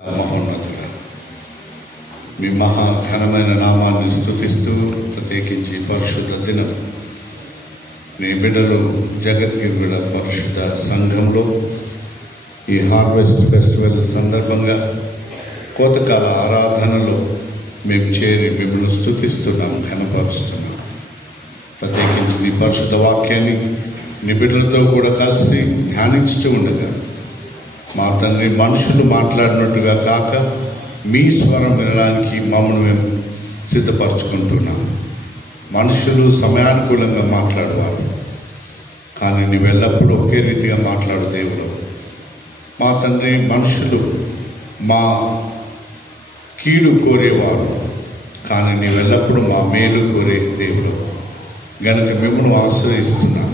మహోన్నతుడా, మీ మహాఘనమైన నామాన్ని స్తుతిస్తూ ప్రత్యేకించి పరిశుద్ధ దినం నీ బిడ్డలు జగద్గిరిగూడ పరిశుద్ధ సంఘంలో ఈ హార్వెస్ట్ ఫెస్టివల్ సందర్భంగా కోతకాల ఆరాధనలో మేము చేరి మిమ్మల్ని స్తుతిస్తున్నాం, ఘనపరుస్తున్నాం. ప్రత్యేకించి నీ పరిశుద్ధ వాక్యాన్ని నీ బిడ్డలతో కూడా కలిసి ధ్యానించుతూ ఉండగా మా తండ్రి మనుషులు మాట్లాడినట్టుగా కాక మీ స్వరం వినడానికి మమ్మల్ని మేము సిద్ధపరచుకుంటున్నాం. మనుషులు సమయానుకూలంగా మాట్లాడేవారు, కానీ నీవు ఎల్లప్పుడూ ఒకే రీతిగా మాట్లాడు దేవుడు. మా తండ్రి మనుషులు మా కీడు కోరేవారు, కానీ నీవు ఎల్లప్పుడూ మా మేలు కోరే దేవుడు. గనుక మిమ్మల్ని ఆశ్రయిస్తున్నాం,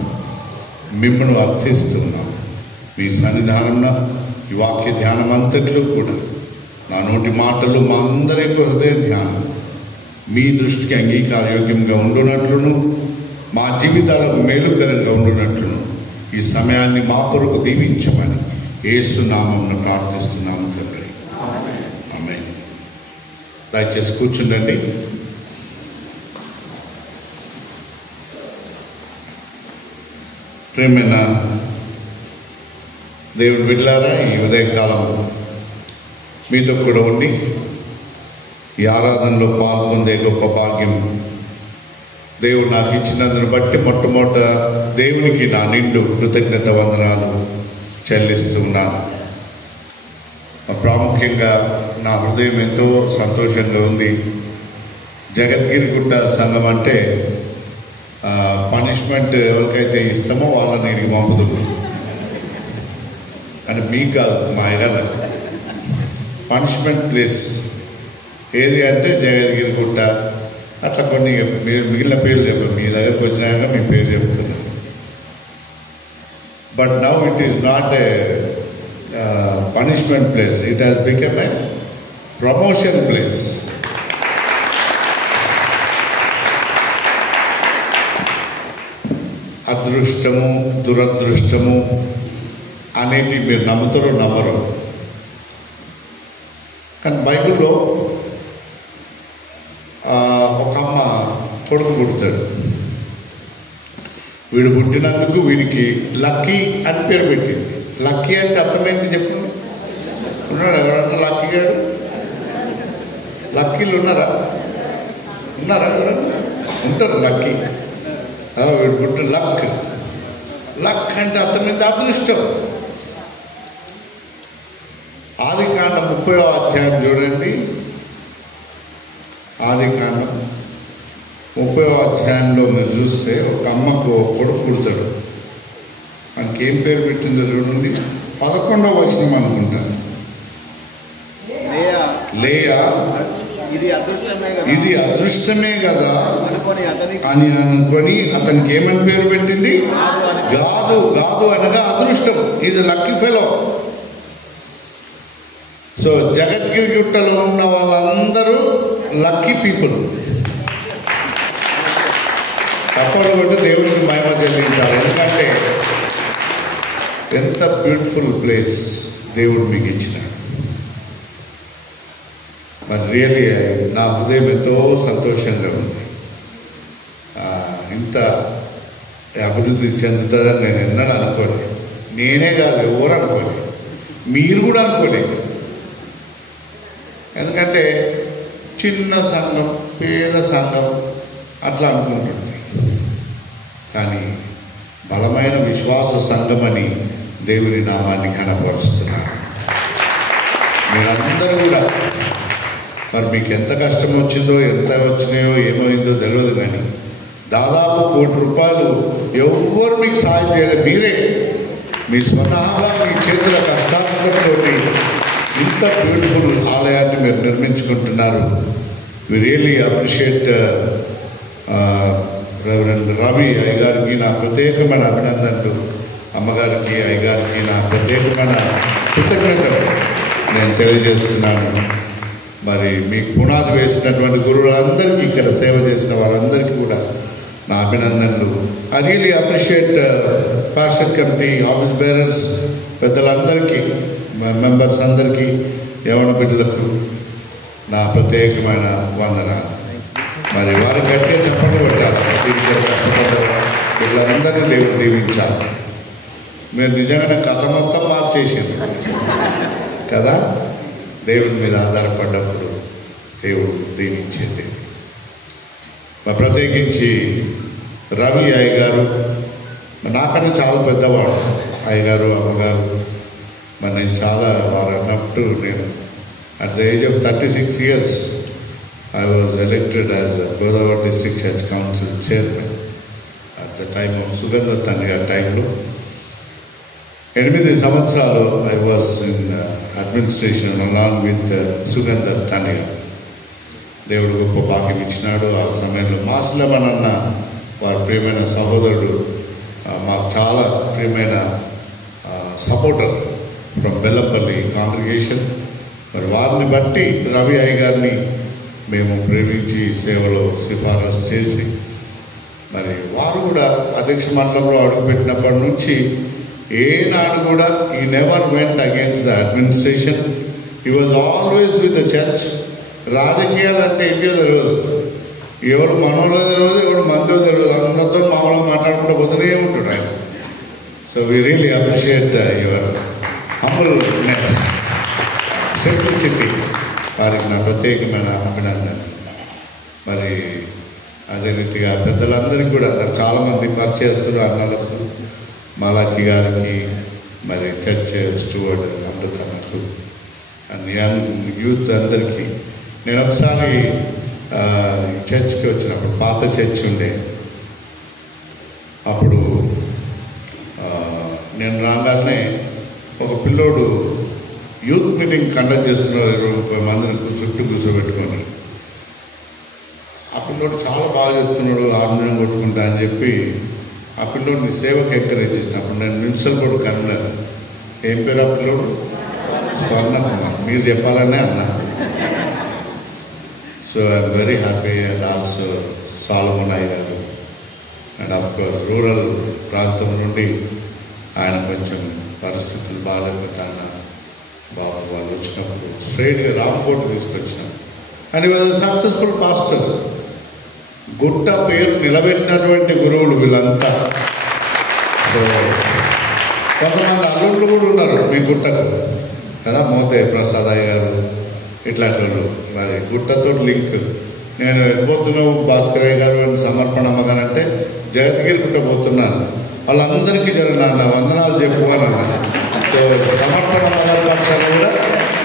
మిమ్మల్ని అర్థిస్తున్నాం. మీ సన్నిధానంలో ఈ వాక్య ధ్యానం అంతట్లో కూడా నా నోటి మాటలు మా అందరి హృదయ ధ్యానం మీ దృష్టికి అంగీకారయోగ్యంగా ఉండునట్లును, మా జీవితాలకు మేలుకరంగా ఉండునట్లును ఈ సమయాన్ని మా కొరకు దీవించమని యేసు నామమున ప్రార్థిస్తున్నాము తండ్రి, ఆమేన్. దయచేసి కూర్చుండండి. ప్రియమైన దేవుని బిడ్డలారా, ఈ ఉదయకాలం మీతో కూడా ఉండి ఈ ఆరాధనలో పాల్పొందే గొప్ప భాగ్యం దేవుడు నాకు ఇచ్చినందును బట్టి మొట్టమొదట దేవునికి నా నిండు కృతజ్ఞత వందనాలు చెల్లిస్తున్నాను. ప్రాముఖ్యంగా నా హృదయం ఎంతో సంతోషంగా ఉంది. జగద్గిరిగుట్ట సంఘం అంటే పనిష్మెంట్ ఎవరికైతే ఇస్తామో వాళ్ళని నేను పంపుతున్నాను. అంటే మీకు కాదు, మా అయ్యగారికి పనిష్మెంట్ ప్లేస్ ఏది అంటే జగద్గిరిగుట్ట. అట్లా కొన్ని మిగిలిన పేర్లు చెప్పారు, మీ దగ్గరకు వచ్చినాక మీ పేరు చెప్తున్నారు. But now it is not a punishment place, it has become a promotion place. అదృష్టము దురదృష్టము అనేటి మీరు నమ్ముతారో నమ్మరు, కానీ బైబిల్లో ఒక అమ్మ కొడుకు పుడతాడు. వీడు పుట్టినందుకు వీడికి లక్కీ అని పేరు పెట్టింది. లక్కీ అంటే అర్థమైంది చెప్పండి. ఉన్నారా ఎవరన్నా లక్కీ గారు? లక్కీలు ఉన్నారా? ఎవరన్నా ఉంటారు లక్కీ. వీడు పుట్టి లక్. లక్ అంటే అర్థమైంది అదృష్టం. ఆదికాండం 30వ అధ్యాయం చూడండి. ఆదికాండం 30వ అధ్యాయంలో మీరు చూస్తే ఒక అమ్మకు కొడుకు పుడతాడు. మనకి ఏం పేరు పెట్టిందో చూడండి. 11వ వచనం అనుకుంటా. లేయా ఇది అదృష్టమే కదా అని అనుకొని అతనికి ఏమని పేరు పెట్టింది? గాదు. గాదు అనగా అదృష్టం. ఇది లక్కీ ఫెలో. సో జగద్గిరిగుట్టలో ఉన్న వాళ్ళందరూ లక్కీ పీపుల్. తప్పని కొట్టి దేవుడికి మహిమ చెల్లించాలి. ఎందుకంటే ఎంత బ్యూటిఫుల్ ప్లేస్ దేవుడు మీకు ఇచ్చిన. మరి రియల్లీ నా హృదయం ఎంతో సంతోషంగా ఉంది. ఇంత అభివృద్ధి చెందుతుందని నేను ఎన్నడూ అనుకోలేదు. నేనే కాదు, ఎవరు అనుకోలేదు, మీరు కూడా అనుకోలేదు. ఎందుకంటే చిన్న సంఘం, పేద సంఘం అట్లా అనుకుంటుంది. కానీ బలమైన విశ్వాస సంఘం అని దేవుని నామాన్ని ఘనపరుస్తున్నారు. మీరందరూ కూడా మరి మీకు ఎంత కష్టం వచ్చిందో, ఎంత వచ్చినాయో, ఏమైందో తెలియదు, కానీ దాదాపు ₹1,00,00,000 ఎవరు మీకు సాయం చేయలేదు. మీరే మీ స్వతహాగా మీ చేతుల కష్టార్థంతో ఇంత బ్యూటిఫుల్ ఆలయాన్ని మీరు నిర్మించుకుంటున్నారు. We really appreciate reverend Ravi అయ్యగారికి నా ప్రత్యేకమైన అభినందనలు, అమ్మగారికి అయ్యగారికి నా ప్రత్యేకమైన కృతజ్ఞతలు నేను తెలియజేస్తున్నాను. మరి మీకు పునాది వేసినటువంటి గురువులందరికీ, ఇక్కడ సేవ చేసిన వారందరికీ కూడా నా అభినందనలు. I really appreciate pastor committee, office bearers, పెద్దలందరికీ, మెంబర్స్ అందరికీ యవన బిడ్డలకు నా ప్రత్యేకమైన వందనాలు. మరి వారు గట్టిగా చెప్పండి కొట్టాలి. దీనికి కష్టపడ్డ వీళ్ళందరినీ దేవుడు దీవించాలి. మీరు నిజంగానే కథ మొత్తం మార్చేసింది కదా. దేవుని మీద ఆధారపడ్డప్పుడు దేవుడు దీవించేది. ప్రత్యేకించి రవి అయ్యగారు నాకన్నా చాలా పెద్దవాడు. అయ్యగారు అమ్మగారు మరి నేను చాలా వారు అన్నప్పుడు నేను at the age of 36 years I was elected as Godavari District Church Council Chairman at the time of Sugandha Tani గారి టైంలో 8 సంవత్సరాలు I was in administration along with Sugandha Tani గారు. దేవుడు గొప్ప భాగ్యం ఇచ్చినాడు. ఆ సమయంలో మాసులమన్ అన్న వారి ప్రియమైన సహోదరుడు మాకు చాలా ప్రియమైన సపోర్టర్ ఫ్రమ్ బెల్లంపల్లి కాంగ్రిగేషన్. మరి వారిని బట్టి రవి అయ్య గారిని మేము ప్రేమించి సేవలో సిఫారసు చేసి మరి వారు కూడా అధ్యక్ష మండలంలో అడుగుపెట్టినప్పటి నుంచి ఏనాడు కూడా ఈ never went against the administration. He was always with the church. రాజకీయాలు అంటే ఇంటిలో తెలియదు, ఎవరు మనలో తెలియదు, ఎవరు మందో తెలియదు, అందరితో మామూలుగా మాట్లాడుకుంటూ పోతూనే ఉంటాడు ఆయన. So we really appreciate your humbleness, simplicity. వారికి నా ప్రత్యేకమైన అభినందన. మరి అదే రీతిగా పెద్దలందరికీ కూడా నాకు చాలామంది పరిచయస్తున్నారు. అన్నలకు, మాలాకి గారికి, మరి చర్చ్ స్టూవర్డ్ అమృతన్నకు అండ్ యంగ్ యూత్ అందరికీ. నేను ఒకసారి చర్చ్కి వచ్చినప్పుడు, పాత చర్చ్ ఉండే, అప్పుడు నేను రాగానే ఒక పిల్లోడు యూత్ మీటింగ్ కండక్ట్ చేస్తున్నారు. 20 మందిని చుట్టూ కూర్చోబెట్టుకొని. ఆ పిల్లోడు చాలా బాగా చెప్తున్నాడు, హార్మోనియం కొట్టుకుంటా అని చెప్పి ఆ పిల్లోడిని సేవకు ఎంకరేజ్ చేసినప్పుడు నేను మున్సిపల్ బోర్డు కన్వీనర్. ఏం పేరు ఆ పిల్లోడు? స్వర్ణ కుమార్. మీరు చెప్పాలనే అన్నా. So I'm very happy. And also Solomon అయ్య గారు అండ్ అఫ్కోర్స్ రూరల్ ప్రాంతం నుండి ఆయన కొంచెం పరిస్థితులు బాగాలేకపోతే అన్న బాబు వాళ్ళు వచ్చినప్పుడు స్ట్రైట్గా రాంకోట్ తీసుకొచ్చినాం. అండ్ ఈ వాజ్ సక్సెస్ఫుల్ పాస్టర్. గుట్ట పేరు నిలబెట్టినటువంటి గురువులు వీళ్ళంతా. సో కొంతమంది అల్లుళ్ళు కూడా ఉన్నారు మీ గుట్టకు కదా, మోతే ప్రసాదయ్య గారు ఇట్లాంటి వాళ్ళు. మరి గుట్టతో లింక్. నేను వెళ్ళిపోతున్నావు భాస్కరయ్య గారు అని సమర్పణమ్మ గారు అంటే జగద్గిరి గుట్ట పోతున్నాను, వాళ్ళందరికీ నాన్న వందనాలు చెప్పు అని అన్నారు. సో సమర్పణమ్మ గారి పక్షాలు కూడా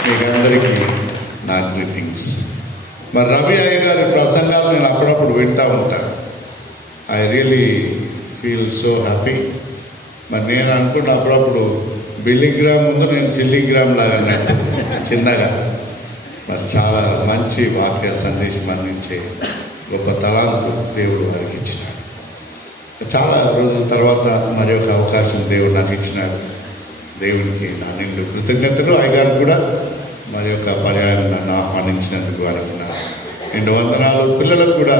మీకు అందరికీ నా గ్రీటింగ్స్. మరి రవి అయ్య గారి ప్రసంగాలు నేను అప్పుడప్పుడు వింటూ ఉంటాను. I really feel so happy. మరి నేను అనుకుంటే అప్పుడప్పుడు బిల్లిగ్రామ్ ముందు నేను సిల్లిగ్రామ్ లాగా అన్నట్టు చిన్నగా. మరి చాలా మంచి వాక్య సందేశం అందించే గొప్ప తలాంతు దేవుడు వారికి ఇచ్చినాడు. చాలా రోజుల తర్వాత మరి ఒక అవకాశం దేవుడు నాకు ఇచ్చినాడు. దేవునికి నా నిండు కృతజ్ఞతలు. అయ్యగారు కూడా మరి యొక్క పర్యాయం నన్ను ఆహ్వానించినందుకు వారికి నా నిండు వందనాలు. పిల్లలకు కూడా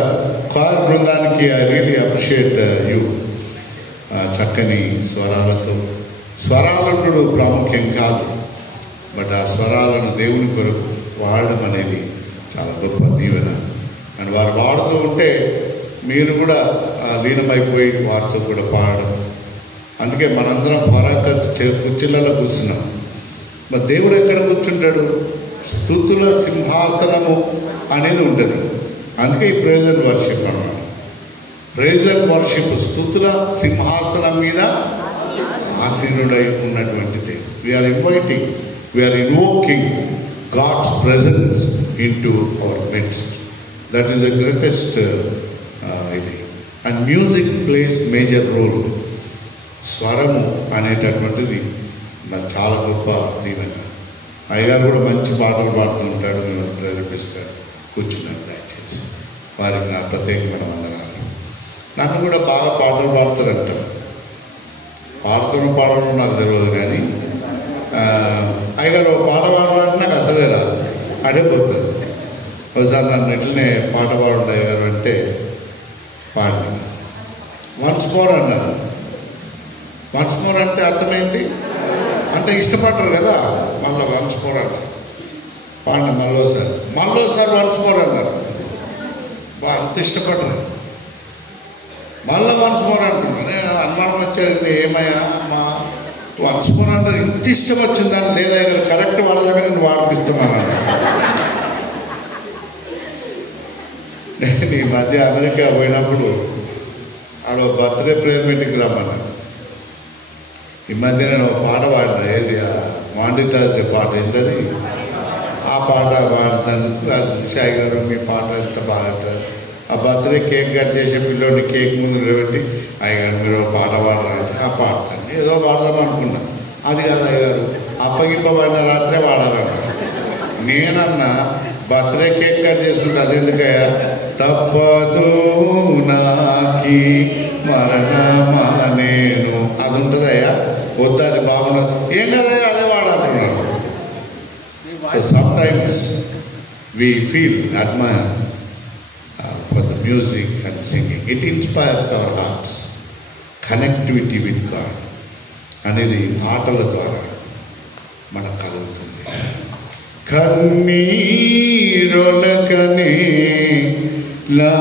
కార్ బృందానికి ఐ రియలీ అప్రిషియేట్ యూ. చక్కని స్వరాలతో, స్వరాలంటుడు ప్రాముఖ్యం కాదు, బట్ ఆ స్వరాలను దేవుని కొరకు వాడడం అనేది చాలా గొప్ప దీవెన. అండ్ వారు వాడుతూ ఉంటే మీరు కూడా లీనమైపోయి వారితో కూడా పాడడం. అందుకే మనందరం పరాక కుర్చీలలో కూర్చున్నాం. మరి దేవుడు ఎక్కడ కూర్చుంటాడు? స్తుతుల సింహాసనము అనేది ఉంటుంది. అందుకే ఈ ప్రైజ్ అండ్ వర్షిప్ అన్నాడు. ప్రైజ్ అండ్ వర్షిప్ స్తుతుల సింహాసనం మీద ఆసీనుడై ఉన్నటువంటి దేవుడు. We are inviting, we are invoking God's presence in to our midst. That is the greatest ఇది. And music plays major role. స్వరము అనేటటువంటిది మరి చాలా గొప్ప దీవెన. అయ్యగారు కూడా మంచి పాటలు పాడుతూ ఉంటాడు, మిమ్మల్ని ప్రేరేపిస్తాడు. కూర్చున్నాడు. దయచేసి వారికి నా ప్రత్యేకమైన వందనాలు. నన్ను కూడా బాగా పాటలు పాడతారంటాడు. పాడడం నాకు తెలియదు, కానీ అయ్యగారు పాట పాడాలంటే నాకు అసలే రాదు, అడిగిపోతుంది. ఒకసారి నన్ను ఇట్లనే పాట పాడండి అయ్యగారు అంటే పాడినాను. వన్స్ మోర్ అన్నాను. వన్స్ మోర్ అంటే అర్థం ఏంటి అంటే ఇష్టపడరు కదా, మళ్ళీ వన్స్ మోర్ అన్నారు. పాడిన మళ్ళోసారి వన్స్ మోర్ అన్నారు. అంత ఇష్టపడ్డారు. మళ్ళీ వన్స్ మోర్ అంటున్నాను. నేను అనుమానం వచ్చాడు, ఏమయ్యా మా వన్స్ మోర్ అంటారు, ఇంత ఇష్టం వచ్చిందని. లేదా కరెక్ట్ వాళ్ళ దగ్గర నేను వాడిపిస్తామన్నాను. నేను ఈ మధ్య అమెరికా పోయినప్పుడు ఆడ బర్త్డే ప్రేయర్ మీటింగ్కి రమ్మన్నాను. ఈ మధ్య నేను ఒక పాట పాడినా, ఏది మాండితాజీ పాట ఏంటది, ఆ పాట పాడుతాను. షాయి గారు మీ పాట ఎంత బాగుంటుంది. ఆ బర్త్డే కేక్ కట్ చేసే పిల్లోని కేక్ ముందు నిలబెట్టి, అయ్యగారు మీరు పాట పాడరంటే ఆ పాడతాను. ఏదో పాడదాం అనుకున్నా. అది కాదు అయ్యగారు, అప్పగింపబడిన రాత్రే పాడాలన్నారు. నేనన్నా బర్త్డే కేక్ కట్ చేసుకుంటే అది ఎందుకయ్యా, తప్పదు నాకి మరణమా నేను, అది ఉంటుందయ్యా, వద్దు అది బాగున్నది. ఏం కదయ్యా అదే వాడంటున్నాడు. So sometimes we feel admire for the music and singing. It inspires our hearts. Connectivity with God అనేది పాటల ద్వారా మనకు కలుగుతుంది. కన్నీరొలకనే లా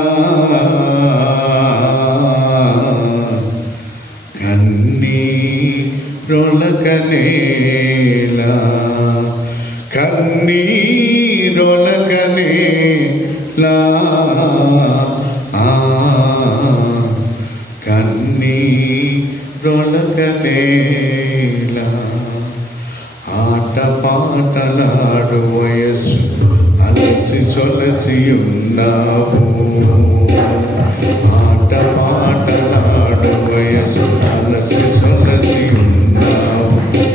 కన్నీరొలకనే లా కన్నీరొలకనే లా కన్నీరొలకనేలా ఆట పాటలాడు వయస్సు అలసి సొలసి ఉన్నావు. ఆట పాటలాడు వయస్సు అలసి సొలసి ఉన్నావు.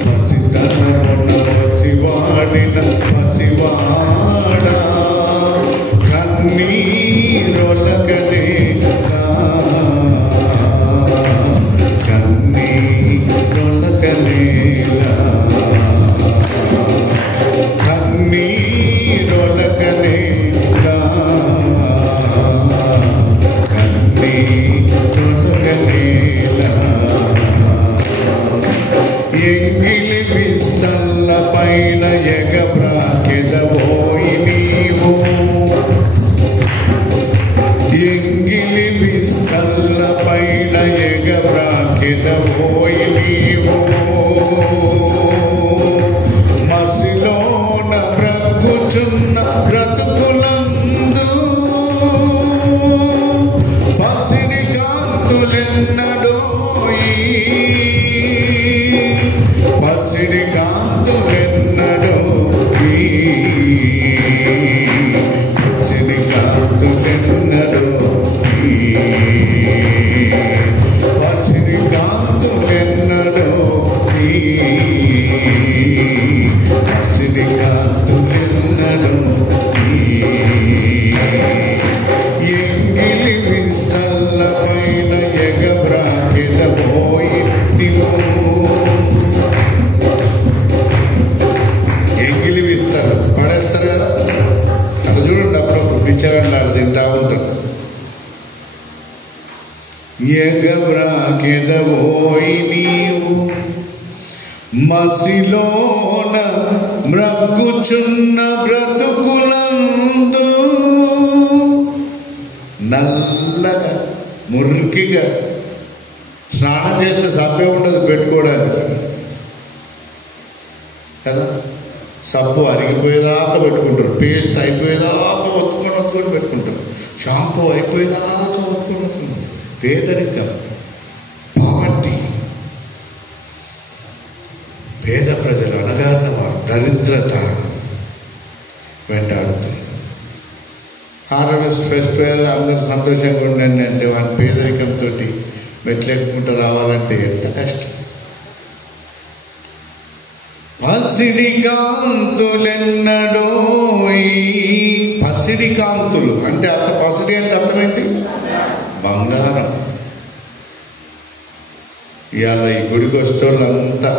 పసితనమున పసివాడిన పసివాడా కన్నీరొలకనేలా కన్నీరొలకనేలా కన్నీరొలకనేలా కన్నీరొలకనేలా ఎంగిలి విస్తల్ల పైన ఎగబ్రాకెదబోయి నీవు. ఎంగిలి విస్తల్ల పైన ఎగబ్రాకెదబోయి నీవు. మసిలోన బ్రతుకుచున్న బ్రతుకులందు పసిడి కాంతులెన్నడోయి. పసిడి కాంతులెన్నడోయి. పసిడి కాంతులెన్నడోయి. పసిడి కాంతులెన్నడోయి. పసిడి కాంతులెన్నడోయి. ఎంగిలి విస్తల్ల పైన ఎగబ్రాకెదబోయి నీవు. ఎంగిలి విస్తారు పడేస్తారు కదా, అక్కడ చూడండి అప్పుడప్పుడు పిచ్చగండ్లాడు తింటా ఉంటారు. ఎగబ్రాకెదబోయి నీవు మసిలోన మ్రగ్గుచున్న బ్రతుకులందు. నల్లగా మురికిగా స్నానం చేస్తే సబ్బే ఉండదు పెట్టుకోవడానికి కదా. సబ్బు అరిగిపోయేదాకా పెట్టుకుంటారు, పేస్ట్ అయిపోయేదాకా ఒత్తుకొని పెట్టుకుంటారు, షాంపూ అయిపోయేదాకా ఒత్తుకొని. పేదరికం, పావర్టీ, పేద ప్రజలు, అనగారిన వారు, దరిద్రత వెంటాడుతుంది. హార్వెస్ట్ ఫెస్టివల్ అందరూ సంతోషంగా ఉండండి అంటే వాని పేదరికంతో మెట్లెక్కుంటూ రావాలంటే ఎంత కష్టం. పసిడి కాంతులెన్నడోయి. పసిడి కాంతులు అంటే పసిడి అంటే అర్థం ఏంటి? బంగారం. ఇవాళ ఈ గుడికి వచ్చేవాళ్ళంతా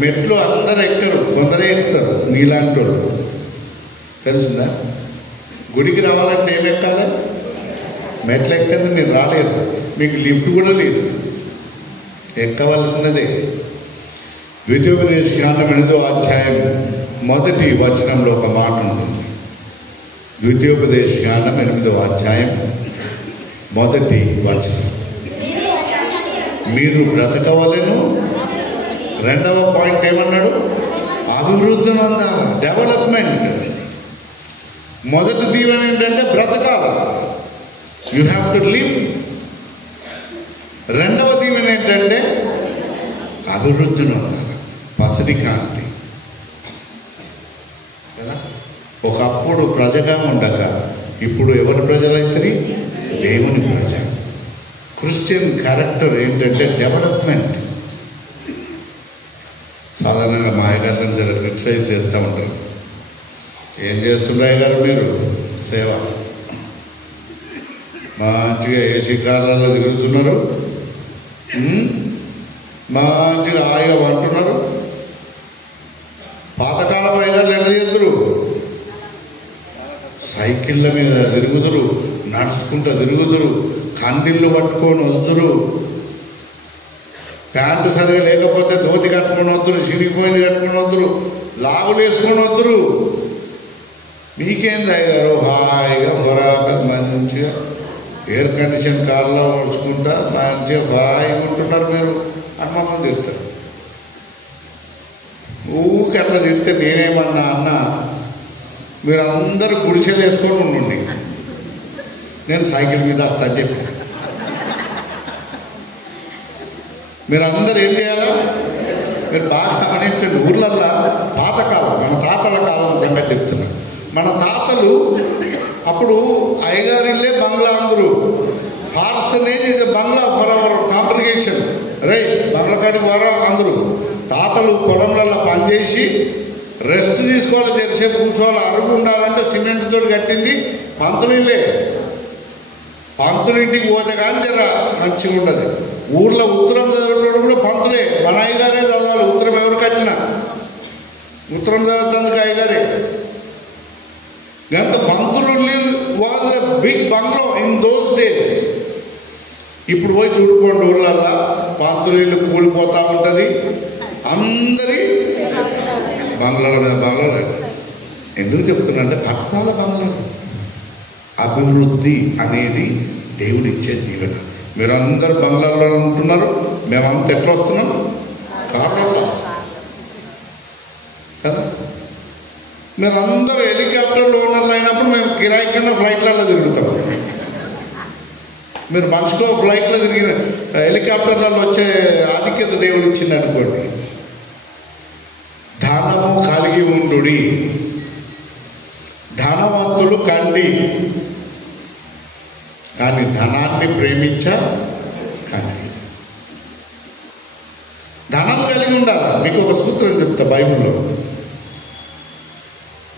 మెట్లు అందరు ఎక్కరు, కొందరే ఎక్కుతారు. నీలాంటి వాళ్ళు తెలిసిందా? గుడికి రావాలంటే ఏం ఎక్కాలి? మెట్లు ఎక్కదు, మీరు రాలేరు. మీకు లిఫ్ట్ కూడా లేదు, ఎక్కవలసినదే. ద్వితీయోపదేశకాండం 8వ అధ్యాయం మొదటి వచనంలో ఒక మాట ఉంటుంది. ద్వితీయోపదేశ కాండం 8వ అధ్యాయం మొదటి వచనం, మీరు బ్రతకవలెను. రెండవ పాయింట్ ఏమన్నాడు? అభివృద్ధి నొందాలి, డెవలప్మెంట్. మొదటి దీవెన ఏంటంటే బ్రతకాలి, యూ హ్యావ్ టు లివ్. రెండవ దీవెన ఏంటంటే అభివృద్ధి నొందాలి, పసిడి కాంతి కదా. ఒకప్పుడు ప్రజగా ఉండక ఇప్పుడు ఎవరి ప్రజలైతే? దేవుని ప్రజ. క్రిస్టియన్ క్యారెక్టర్ ఏంటంటే డెవలప్మెంట్. సాధారణంగా మా అయ్యగారిని క్రిటిసైజ్ చేస్తూ ఉంటారు. ఏం చేస్తుండ్రు అయ్యగారు మీరు? సేవ. మంచిగా ఏసీ కార్లలో తిరుగుతున్నారు, మంచిగా హాయిగా వంటున్నారు. పాతకాలం అయ్యగారులు ఎట్లా చేద్దరు? సైకిళ్ళ మీద తిరుగుదురు, నడుచుకుంటూ తిరుగుదురు, కందిళ్ళు పట్టుకొని వద్దురు, ప్యాంటు సరిగా లేకపోతే ధోతి కట్టుకొని వద్దురు, చినిగిపోయింది కట్టుకొని వద్దురు, లాగులు వేసుకొని వద్దురు. మీకేంది అయ్యారు? హాయిగా బరాక మంచిగా ఎయిర్ కండిషన్ కార్లో నడుచుకుంటా మంచిగా హాయిగా ఉంటున్నారు మీరు అని మమ్మల్ని తిడతారు. ఊరికి అట్లా తిడితే నేనేమన్నా అన్న, మీరు అందరూ గుడిసెలు వేసుకొని ఉండండి, నేను సైకిల్ మీద వస్తా అని చెప్పి. మీరు అందరు ఏం చేయాలా? మీరు బాగా గమనించండి. ఊర్లల్లో పాతకాలం, మన తాతల కాలం సంగతి చెప్తున్నా. మన తాతలు అప్పుడు అయ్యగారిల్లే బంగ్లా, అందరూ పార్సనేజ్ ఇది బంగ్లా ఫర్ అవర్ కాంగ్రిగేషన్. రే బంగ్లా కాడి వారా అందరూ తాతలు పొలంలలో పనిచేసి రెస్ట్ తీసుకోవాలి, తెరిసేపు కూర్చోవాలి, అరుగు ఉండాలంటే సిమెంట్తో కట్టింది పంతులు ఇల్లే. పంతులు ఇంటికి పోతే కానీ జర మంచిగా ఉండదు. ఊర్లో ఉత్తరం చదివేటోడు కూడా పంతులే, మన అయ్యగారే చదవాలి. ఉత్తరం ఎవరికి వచ్చినా ఉత్తరం చదువుతుంది అయ్యగారే. గంట పంతులు was a big bungalow in those days. ఇప్పుడు పోయి చూడుకోండి ఊర్లల్లో పంతులు ఇల్లు కూలిపోతూ ఉంటుంది, అందరి బంగ్లాల మీద బంగ్లాలు. ఎందుకు చెప్తున్నా అంటే పట్టణాల బంగ్లాలు. అభివృద్ధి అనేది దేవుడిచ్చే దీవెన. మీరందరూ బంగ్లాల్లో ఉంటున్నారు, మేమంతా ఎట్లా వస్తున్నాం? కార్లలో వస్తున్నాం కదా. మీరందరూ హెలికాప్టర్లో ఓనర్లు అయినప్పుడు మేము కిరాయి కింద ఫ్లైట్లలో తిరుగుతాం. మీరు మంచిగా ఫ్లైట్లో తిరిగిన హెలికాప్టర్లలో వచ్చే ఆధిక్యత దేవుడు ఇచ్చింది అనుకోండి. ధనము కలిగి ఉండుడి, ధనవంతులు కండి, కానీ ధనాన్ని ప్రేమించకండి. ధనం కలిగి ఉండాలి. మీకు ఒక సూత్రం చెప్తా.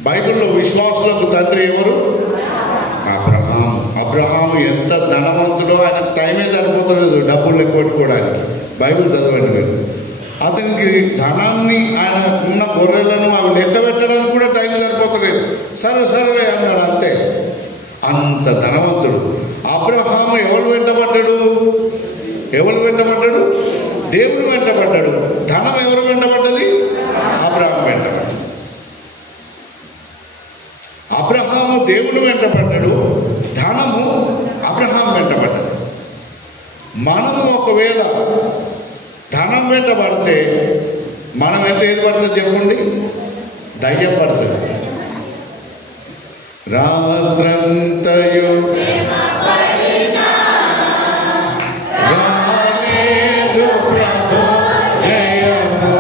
బైబిల్లో విశ్వాసులకు తండ్రి ఎవరు? అబ్రహాము. అబ్రహాము ఎంత ధనవంతుడో, ఆయన టైమే సరిపోతలేదు డబ్బులు లెక్క పెట్టుకోవడానికి. బైబిల్ చదవండి మీరు. అతనికి ధనాన్ని, ఆయన ఉన్న గొర్రెలను అవి లెక్క పెట్టడానికి కూడా టైం సరిపోతలేదు. సరే అన్నాడు, అంతే. అంత ధనవంతుడు అబ్రహాము. ఎవరు వెంటబడ్డాడు? దేవుడు వెంటబడ్డాడు. ధనం ఎవరు వెంటబడ్డది? అబ్రహాము వెంటబడ్డాడు. అబ్రహాము దేవుని వెంటబడ్డాడు, ధనము అబ్రహాము వెంటబడ్డది. మనము ఒకవేళ ధనం వెంట పడితే మనం వెంట ఏది పడుతుంది చెప్పండి? దయ్యం పడుతుంది. రాత్రంతయు రాలేదు ప్రభు జయము,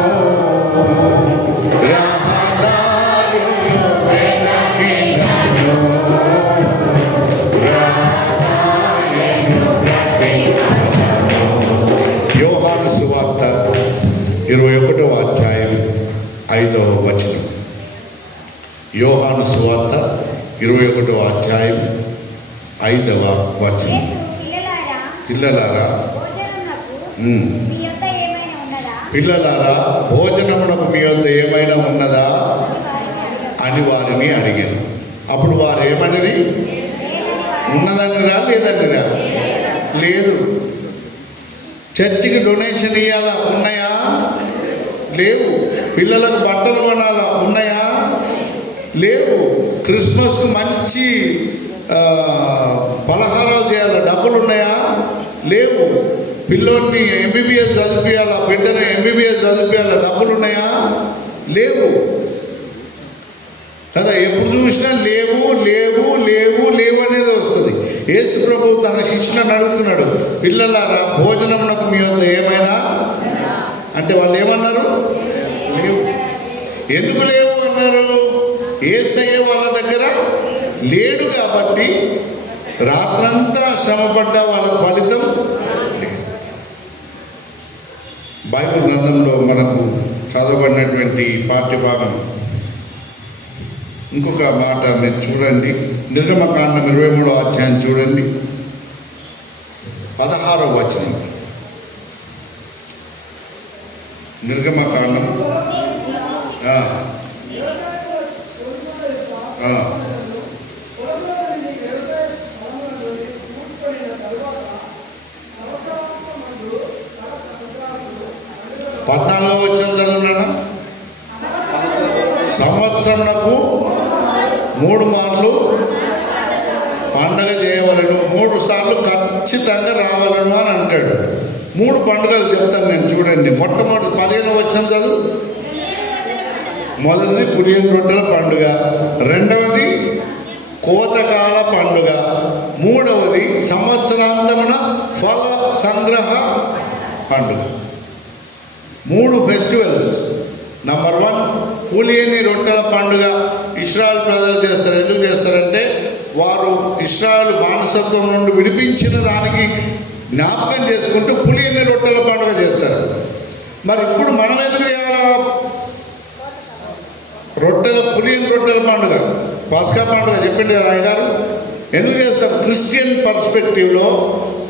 రహదారులు వెనకినను రాయను ప్రతిఫలము. యోహాను సువార్త 21వ అధ్యాయం 5వ వచనం. యోహాను సువార్త 21వ అధ్యాయం 5వ వచనం. పిల్లలారా భోజనమునకు మీ వద్ద ఏమైనా ఉన్నదా అని వారిని అడిగాను. అప్పుడు వారు ఏమనిరి? ఉన్నదనిరా, లేదనిరా? లేదు. చర్చికి డొనేషన్ ఇవ్వాలా? ఉన్నాయా? లేవు. పిల్లలకు బట్టలు కొనాలా, ఉన్నాయా? లేవు. క్రిస్మస్కు మంచి పలహారాలు చేయాలా, డబ్బులు ఉన్నాయా? లేవు. పిల్లోడిని ఎంబీబీఎస్ చదివియాలా, బిడ్డను ఎంబీబీఎస్ చదివియాలా, డబ్బులు ఉన్నాయా? లేవు కదా. ఎప్పుడు చూసినా లేవు లేవు లేవు లేవు అనేది వస్తుంది. యేసు ప్రభువు తన శిష్యులను అడుగుతున్నాడు, పిల్లలారా భోజనమునకు మీ వద్ద ఏమైనా అంటే వాళ్ళు ఏమన్నారు? లేవు. ఎందుకు లేవు అన్నారు? యేసయ్య వాళ్ళ దగ్గర లేడు కాబట్టి రాత్రంతా శ్రమపడ్డ వాళ్ళ ఫలితం లేదు. బైబిల్ గ్రంథంలో మనకు చదవబడినటువంటి పాఠ్యభాగం ఇంకొక మాట మీరు చూడండి. నిర్గమకాండం 23వ అధ్యాయం చూడండి, 16వ వచనం. నిర్గమకాండం పద్నాలుగో వచనం చదువునా? సంవత్సరంకు 3 మార్లు పండగ చేయవలను, 3 సార్లు ఖచ్చితంగా రావాలను అని అంటాడు. 3 పండుగలు చెప్తాను నేను, చూడండి. మొట్టమొదటి 15వ వచనం చదువు. మొదటిది పులియని రొట్టెల పండుగ, రెండవది కోతకాల పండుగ, మూడవది సంవత్సరాంతమున ఫల సంగ్రహ పండుగ. 3 ఫెస్టివల్స్. నంబర్ 1 పులియని రొట్టెల పండుగ ఇశ్రాయేల్ ప్రజలు చేస్తారు. ఎందుకు చేస్తారంటే వారు ఇశ్రాయేల్ బానిసత్వం నుండి విడిపించిన దానికి జ్ఞాపకం చేసుకుంటూ పులియని రొట్టెల పండుగ చేస్తారు. మరి ఇప్పుడు మనం ఎందుకు చేయాలా? పులియని రొట్టెల పండుగ, పస్కా పండుగ చెప్పిండు కదా అయ్యగారు. ఎందుకు చేస్తాం? క్రిస్టియన్ పర్స్పెక్టివ్లో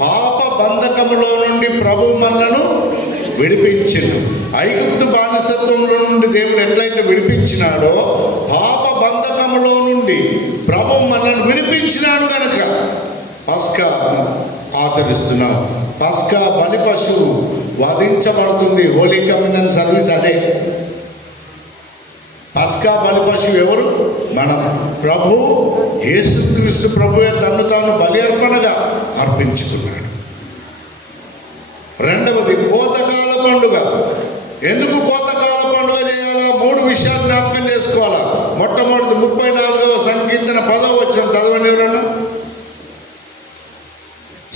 పాప బంధకములో నుండి ప్రభు మనలను విడిపించిండు. ఐగుప్తు బానిసత్వంలో నుండి దేవుడు ఎట్లయితే విడిపించినాడో పాప బంధకములో నుండి ప్రభు మనల్ని విడిపించినాడు కనుక పస్కా ఆచరిస్తున్నాం. పస్కా బలి పశువు వధించబడుతుంది. హోలీ కమ్యూనియన్ సర్వీస్ అదే. పస్కా బలి పశువు ఎవరు? మనం. ప్రభు యేసుక్రీస్తు ప్రభువే తన్ను తాను బలి అర్పణగా అర్పించుకున్నాడు. రెండవది కోతకాల పండుగ. ఎందుకు కోతకాల పండుగ చేయాలా? 3 విషయాలు జ్ఞాపకం చేసుకోవాలా. మొట్టమొదటి 34వ సంకీర్తన 10వ వచనం చదవండి ఎవరన్నా.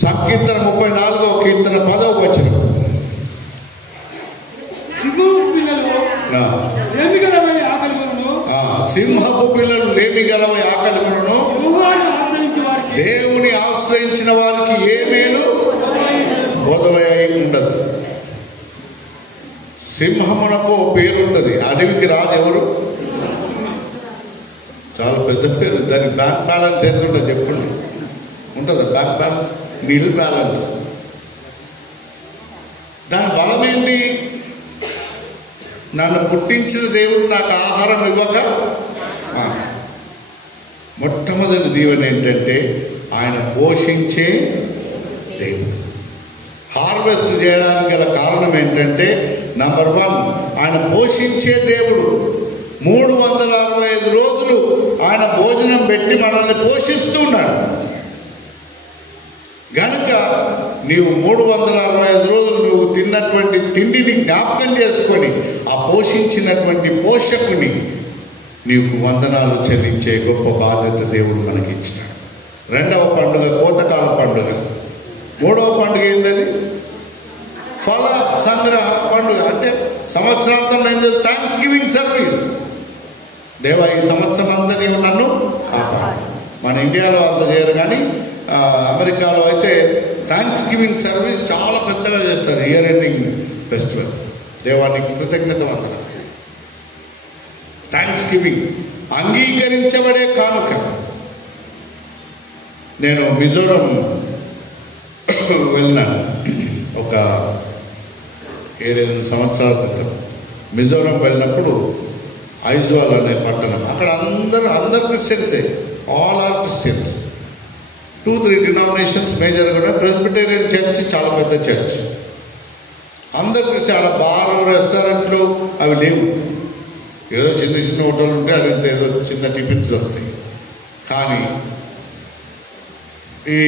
సంకీర్తన 34వ కీర్తన 10వ వచనం. సింహపు పిల్లలు లేమి గలవై ఆకలిములను, దేవుని ఆశ్రయించిన వారికి ఏ మేలు బోధవై ఉండదు. సింహమునకు పేరుంటుంది. అడవికి రాజు ఎవరు? చాలా పెద్ద పేరు. దానికి బ్యాంక్ బ్యాలెన్స్ ఎంత ఉంటుంది చెప్పండి? ఉంటుందా బ్యాంక్ బ్యాలెన్స్? నీల్ బ్యాలెన్స్. దాని బలం ఏంది? నన్ను పుట్టించిన దేవుడు నాకు ఆహారం ఇవ్వక. మొట్టమొదటి దీవెన ఏంటంటే ఆయన పోషించే దేవుడు. హార్వెస్ట్ చేయడానికి గల కారణం ఏంటంటే నంబర్ 1 ఆయన పోషించే దేవుడు. 365 రోజులు ఆయన భోజనం పెట్టి మనల్ని పోషిస్తూ ఉన్నాడు గనుక నీవు 365 రోజులు నువ్వు తిన్నటువంటి తిండిని జ్ఞాపకం చేసుకొని ఆ పోషించినటువంటి పోషకుని నీకు వందనాలు చెల్లించే గొప్ప బాధ్యత దేవుడు మనకి ఇచ్చినాడు. రెండవ పండుగ కోతకాల పండుగ. మూడవ పండుగ ఏంటది? ఫల సంగ్రహ పండుగ. అంటే సంవత్సరాంతం నేను థ్యాంక్స్ గివింగ్ సర్వీస్. దేవా ఈ సంవత్సరం అంతా నీవు నన్ను కాపాడు. మన ఇండియాలో అంత చేయరు కానీ అమెరికాలో అయితే థ్యాంక్స్ గివింగ్ సర్వీస్ చాలా పెద్దగా చేస్తారు. Year ending festival. దేవానికి కృతజ్ఞత వందనాలు. థ్యాంక్స్ గివింగ్ అంగీకరించబడే కానుక. నేను మిజోరం వెళ్ళినాను ఒక 7-8 సంవత్సరాల క్రితం. మిజోరం వెళ్ళినప్పుడు ఐజ్వాల్ అనే పట్టణం. అక్కడ అందరు క్రిస్టియన్సే. All are Christians. 2-3 డినామినేషన్స్ మేజర్గా ఉన్నాయి. ప్రెస్బిటేరియన్ చర్చ్ చాలా పెద్ద చర్చ్. అందరు క్రిస్టియన్. ఆడ బార్ రెస్టారెంట్లు అవి లేవు. ఏదో చిన్న చిన్న హోటల్ ఉంటే అదంతా ఏదో చిన్న టిఫిన్స్ దొరుకుతాయి. కానీ ఈ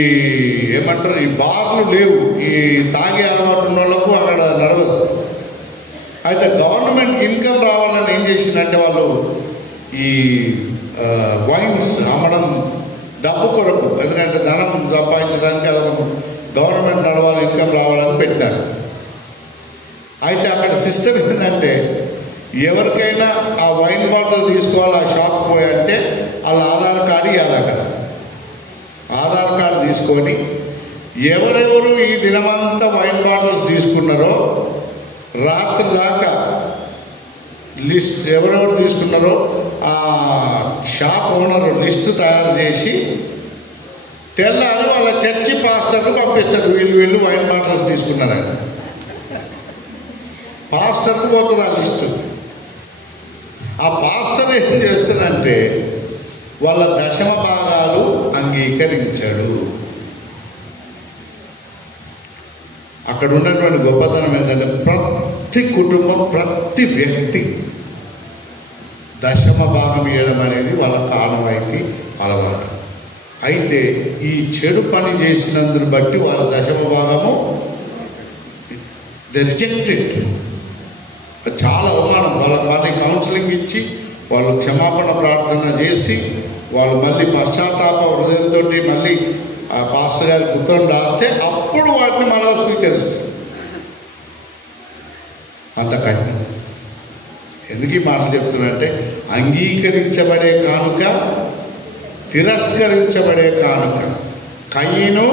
ఏమంటారు, ఈ బార్లు లేవు. ఈ తాగే అలవాటు ఉన్న వాళ్ళకు అక్కడ నడవదు. అయితే గవర్నమెంట్ ఇన్కమ్ రావాలని ఏం చేసిందంటే వాళ్ళు ఈ వైన్స్ అమ్మడం డబ్బు కొరకు, ఎందుకంటే ధనం సంపాదించడానికి అది గవర్నమెంట్ నడవాలి, ఇన్కమ్ రావాలని పెట్టినారు. అయితే అక్కడ సిస్టమ్ ఏంటంటే ఎవరికైనా ఆ వైన్ బాటిల్ తీసుకోవాలి ఆ షాప్ పోయి అంటే వాళ్ళ ఆధార్ కార్డు ఇవ్వాలి. అక్కడ ఆధార్ కార్డు తీసుకొని ఎవరెవరు ఈ దినమంతా వైన్ బాటిల్స్ తీసుకున్నారో రాత్రి దాకా లిస్ట్, ఎవరెవరు తీసుకున్నారో ఆ షాప్ ఓనర్ లిస్టు తయారు చేసి తెల్లారి వాళ్ళ చర్చి పాస్టర్లు పంపిస్తారు. వీళ్ళు వైన్ బాటిల్స్ తీసుకున్నారని పాస్టర్కు పోతుంది ఆ లిస్టు. ఆ పాస్టర్ ఏం చేస్తాడంటే వాళ్ళ దశమ భాగాలు అంగీకరించాడు. అక్కడ ఉన్నటువంటి గొప్పతనం ఏంటంటే ప్రతి కుటుంబం, ప్రతి వ్యక్తి దశమ భాగం ఇవ్వడం అనేది వాళ్ళ ఆనవాయితీ, అలవాటు. అయితే ఈ చెడు పని చేసినందుని బట్టి వాళ్ళ దశమ భాగము దే రిజెక్టెడ్. చాలా అవమానం. వాళ్ళకి మళ్ళీ కౌన్సిలింగ్ ఇచ్చి వాళ్ళు క్షమాపణ ప్రార్థన చేసి వాళ్ళు మళ్ళీ పశ్చాత్తాప హృదయంతో మళ్ళీ ఆ పాస్టర్ గారికి ఉత్తరం రాస్తే అప్పుడు వాటిని మళ్ళీ స్వీకరిస్తారు. అంత కఠినం. ఎందుకు ఈ మాటలు చెప్తున్నానంటే అంగీకరించబడే కానుక, తిరస్కరించబడే కానుక. కయ్యను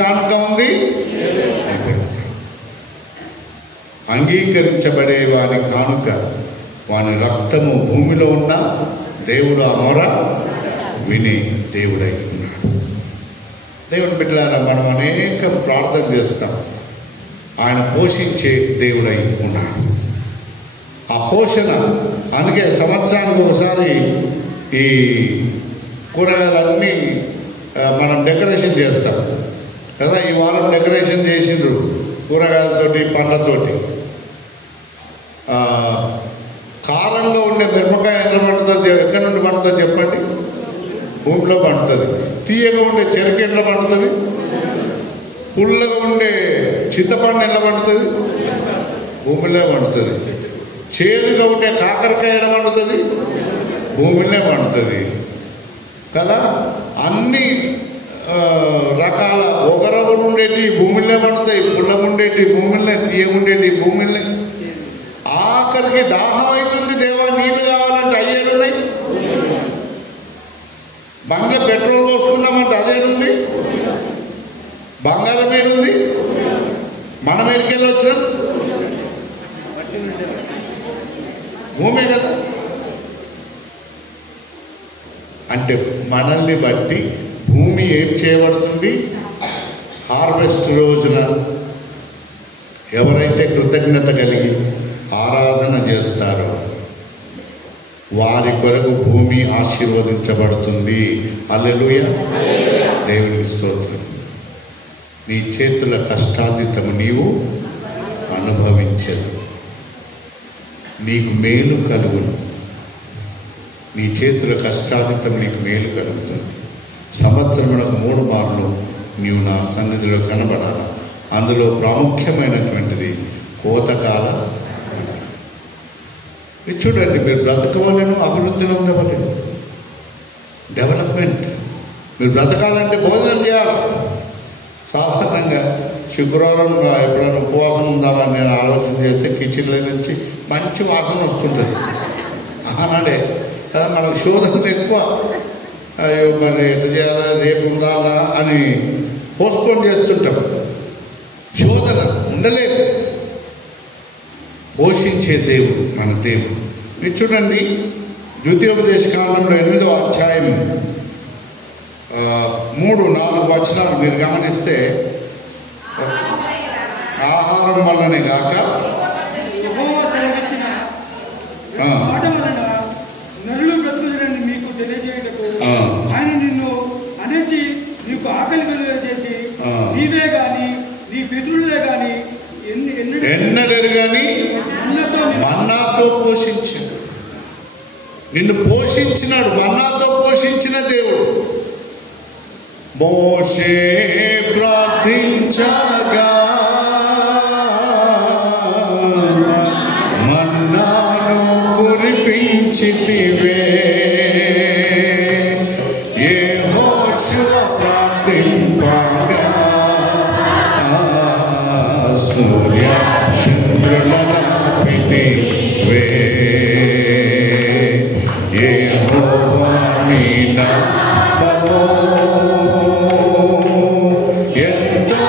కానుక ఉంది, అంగీకరించబడే వాని కానుక వాని రక్తము భూమిలో ఉన్న దేవుడు ఆ మొర విని దేవుడై ఉన్నాడు. దేవుని బిడ్డలారా, మనం అనేకం ప్రార్థన చేస్తాం. ఆయన పోషించే దేవుడై ఉన్నాడు. ఆ పోషణ, అందుకే సంవత్సరానికి ఒకసారి ఈ కూరగాయలన్నీ మనం డెకరేషన్ చేస్తాం కదా. ఈ వారం డెకరేషన్ చేసిండ్రు కూరగాయలతోటి, పండ్లతోటి. కారంగా ఉండే మిరపకాయ ఎక్కడ పండుతుంది? ఎక్కడి నుండి పండుతుంది చెప్పండి? భూమిలో పండుతుంది. తీయగా ఉండే చెరుకు ఎట్లా పండుతుంది? పుల్లగా ఉండే చింతపండు ఎట్లా పండుతుంది? భూమిలో పండుతుంది. చేదుగా ఉండే కాకరకాయ ఎట్లా పండుతుంది? భూమిలో పండుతుంది కదా. అన్ని రకాల ఒకరొకరు ఉండేటి భూమిలో పండుతాయి, పుల్లగుండేటి భూమిలో, తీయగుండేటి భూమిలో. ఆఖరికి దాహం అవుతుంది, దేవా నీళ్ళు కావాలంటే అయ్యేడున్నాయి. బంగారు పెట్రోల్ పోసుకున్నామంటే అదేడుంది. బంగారం ఏడుంది? మనం ఎడికెళ్ళి వచ్చినాం? భూమే కదా. అంటే మనల్ని బట్టి భూమి ఏం చేయబడుతుంది? హార్వెస్ట్ రోజున ఎవరైతే కృతజ్ఞత కలిగి ఆరాధన చేస్తారో వారి కొరకు భూమి ఆశీర్వదించబడుతుంది. హల్లెలూయా, దేవునికి స్తోత్రం. నీ చేతుల కష్టార్జితము నీవు అనుభవించదు, నీకు మేలు కలుగును. నీ చేతుల కష్టార్జితం నీకు మేలు కలుగుతుంది. సంవత్సరమునకు 3 మార్లు నీవు నా సన్నిధిలో కనబడాల. అందులో ప్రాముఖ్యమైనటువంటిది కోతకాల పండుగ. ఇది చూడండి, మీరు బ్రతకవలను, అభివృద్ధిలో ఉండవలను, డెవలప్మెంట్. మీరు బ్రతకాలంటే భోజనం చేయాలి. సాధారణంగా శుక్రవారం ఎప్పుడైనా ఉపవాసం ఉందామని నేను ఆలోచన చేస్తే కిచెన్లో నుంచి మంచి వాసన వస్తుంటుంది. ఆనాడే కదా మనకు శోధనలు ఎక్కువ. అయ్యో మరి ఎట్లా చేయాలా, రేపు ఉండాలా అని పోస్ట్పోన్ చేస్తుంటాం. శోధన ఉండలేదు. పోషించే దేవుడు మన దేవుడు. మీరు చూడండి, ద్వితీయోపదేశ కాండంలో 8వ అధ్యాయం 3-4 వచనాలు మీరు గమనిస్తే, ఆహారం వల్లనే గాక ఆయన నిన్ను అనేచి నీకు ఆకలి చేసి నీవే గాని నీ పితరులే గాని ఎన్నడరు గాని మన్నాతో నిన్ను పోషించినాడు, మన్నాతో పోషించిన దేవుడు. మోషే ప్రార్థించగా మన్నాను కురిపించితివే, యెహోషువ ప్రార్థింపగా సూర్య చంద్రుల నాపితివే, యెహోవా నీ నామము ఎంతో